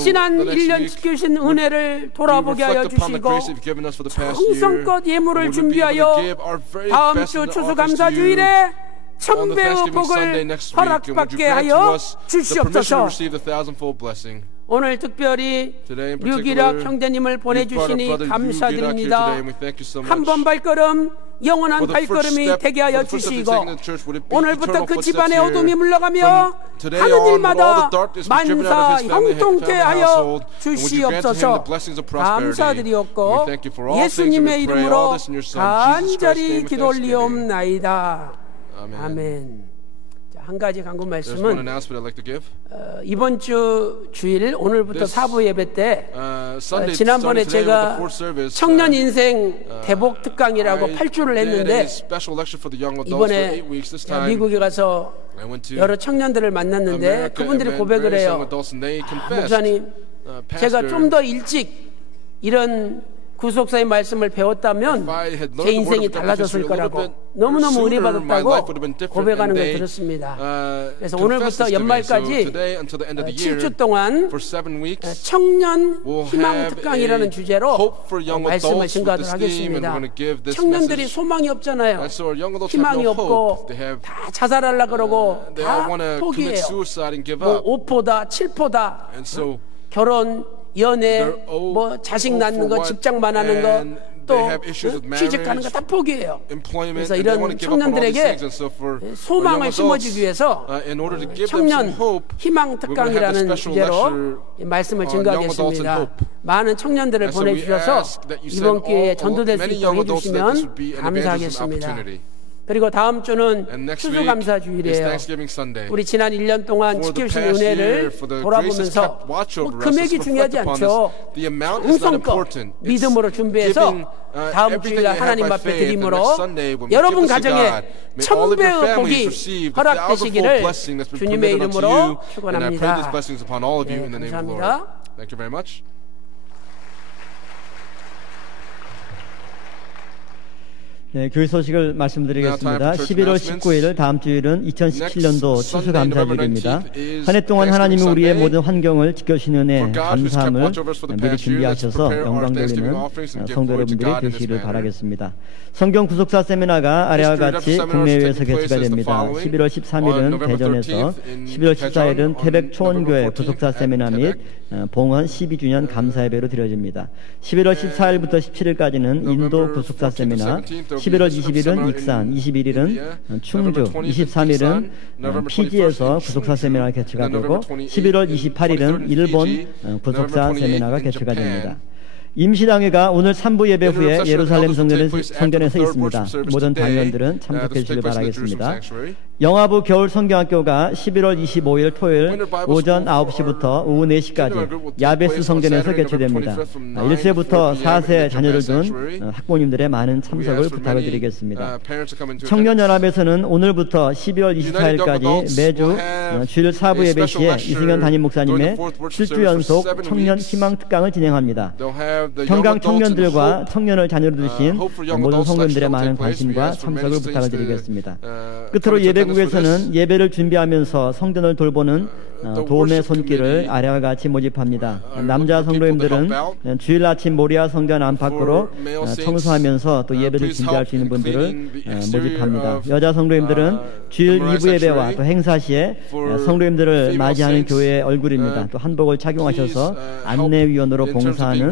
지난 1년 지켜주신 은혜를 돌아보게 하여 주시고 정성껏 예물을 준비하여 다음 주 추수감사주일에 1000배의 복을 허락받게 하여 주시옵소서. 오늘 특별히 류기락 형제님을 보내주시니 감사드립니다. 한 번 발걸음 영원한 발걸음이 되게 하여 주시고 오늘부터 그 집안의 어둠이 물러가며 하는 일마다 만사 형통케 하여 주시옵소서. 감사드리옵고 예수님의 이름으로 간절히 기도 올리옵나이다. 아멘. 한 가지 간구 말씀은 이번 주 주일 오늘부터 사부 예배 때 지난번에 제가 청년 인생 대복 특강이라고 8주를 했는데 이번에 미국에 가서 여러 청년들을 만났는데 그분들이 고백을 해요. 목사님, 제가 좀 더 일찍 이런 구속사의 말씀을 배웠다면 제 인생이 달라졌을 거라고 너무너무 은혜받았다고 고백하는 걸 들었습니다. 그래서 오늘부터 연말까지 7주 동안 청년 희망 특강이라는 주제로 말씀을 증거하도록 하겠습니다. 청년들이 소망이 없잖아요. 희망이 없고 다 자살하려고 그러고 다 포기해요. 뭐 5포다 7포다 결혼 연애, 뭐 자식 낳는 거, 직장만 하는 거, 또 취직하는 거 다 포기해요. 그래서 이런 청년들에게 소망을 심어주기 위해서 청년 희망 특강이라는 주제로 말씀을 증거하겠습니다. 많은 청년들을 보내주셔서 이번 기회에 전도될 수 있도록 해주시면 감사하겠습니다. 그리고 다음 주는 추수감사주일이에요. 우리 지난 1년 동안 지켜주신 은혜를 돌아보면서 뭐 금액이 중요하지 않죠. 정성껏 믿음으로 준비해서 다음 주일날 하나님 앞에 드림으로 여러분 가정에 1000배의 복이 허락되시기를 주님의 이름으로 축원합니다. 네, 감사합니다. 네, 교회 소식을 말씀드리겠습니다. 11월 19일 다음 주일은 2017년도 추수감사주일입니다. 한 해 동안 하나님이 우리의 모든 환경을 지켜주시는 은혜, 감사함을 미리 준비하셔서 영광 돌리는 성도 여러분들이 되시기를 바라겠습니다. 성경 구속사 세미나가 아래와 같이 국내외에서 개최가 됩니다. 11월 13일은 대전에서, 11월 14일은 태백 초원교회 구속사 세미나 및 봉헌 12주년 감사예배로 드려집니다. 11월 14일부터 17일까지는 인도 구속사 세미나, 11월 20일은 익산, 21일은 충주, 23일은 피지에서 구속사 세미나가 개최가 되고 11월 28일은 일본 구속사 세미나가 개최가 됩니다. 임시당회가 오늘 3부 예배 후에 예루살렘 성전에서 있습니다. 모든 당원들은 참석해 주시길 바라겠습니다. 영화부 겨울 성경학교가 11월 25일 토요일 오전 9시부터 오후 4시까지 야베스 성전에서 개최됩니다. 1세부터 4세 자녀를 둔 학부모님들의 많은 참석을 부탁을 드리겠습니다. 청년연합에서는 오늘부터 12월 24일까지 매주 주일 4부 예배 시에 이승현 담임 목사님의 7주 연속 청년 희망 특강을 진행합니다. 평강 청년들과 청년을 자녀로 두신 모든 성도님들의 많은 관심과 참석을 부탁을 드리겠습니다. 끝으로 예배국에서는 예배를 준비하면서 성전을 돌보는 도움의 손길을 아래와 같이 모집합니다. 남자 성도님들은 주일 아침 모리아 성전 안팎으로 청소하면서 또 예배를 준비할 수 있는 분들을 모집합니다. 여자 성도님들은 주일 2부 예배와 또 행사 시에 성도님들을 맞이하는 교회의 얼굴입니다. 또 한복을 착용하셔서 안내위원으로 봉사하는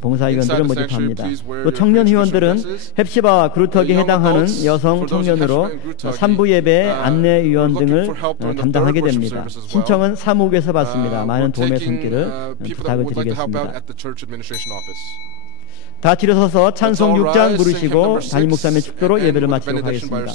봉사위원들을 모집합니다. 또 청년 회원들은 헵시바와 그루터기에 해당하는 여성 청년으로 3부 예배 안내위원 등을 담당하게 됩니다. 신청은 사무국에서 받습니다. 많은 도움의 손길을 부탁을 드리겠습니다. 다 일어서서 찬송 6장 부르시고 담임 목사님의 축도로 예배를 마치도록 하겠습니다.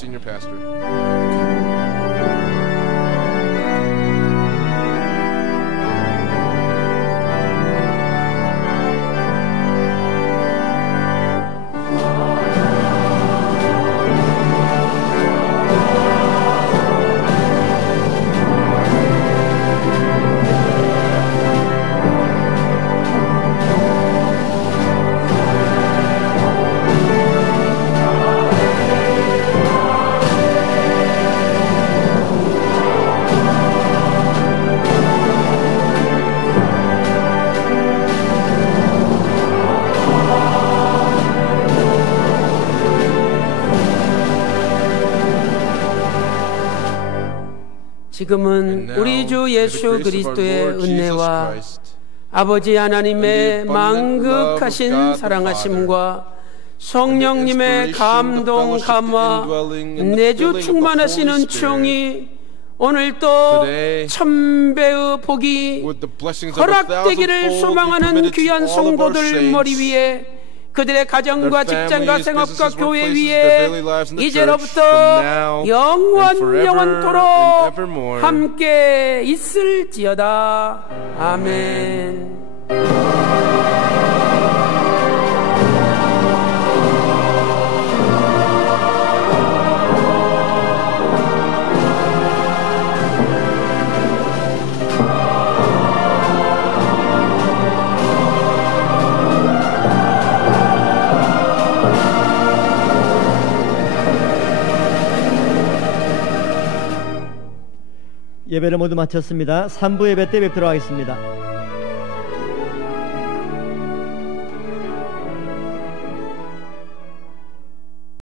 지금은 우리 주 예수 그리스도의 은혜와 아버지 하나님의 만극하신 사랑하심과 성령님의 감동 감화 내주 충만하시는 충이 오늘도 천배의 복이 허락되기를 소망하는 귀한 성도들 머리 위에 그들의 가정과 직장과 생업과 교회 위에 이제로부터 영원토록 함께 있을지어다. 아멘. 예배를 모두 마쳤습니다. 3부 예배 때 뵙도록 하겠습니다.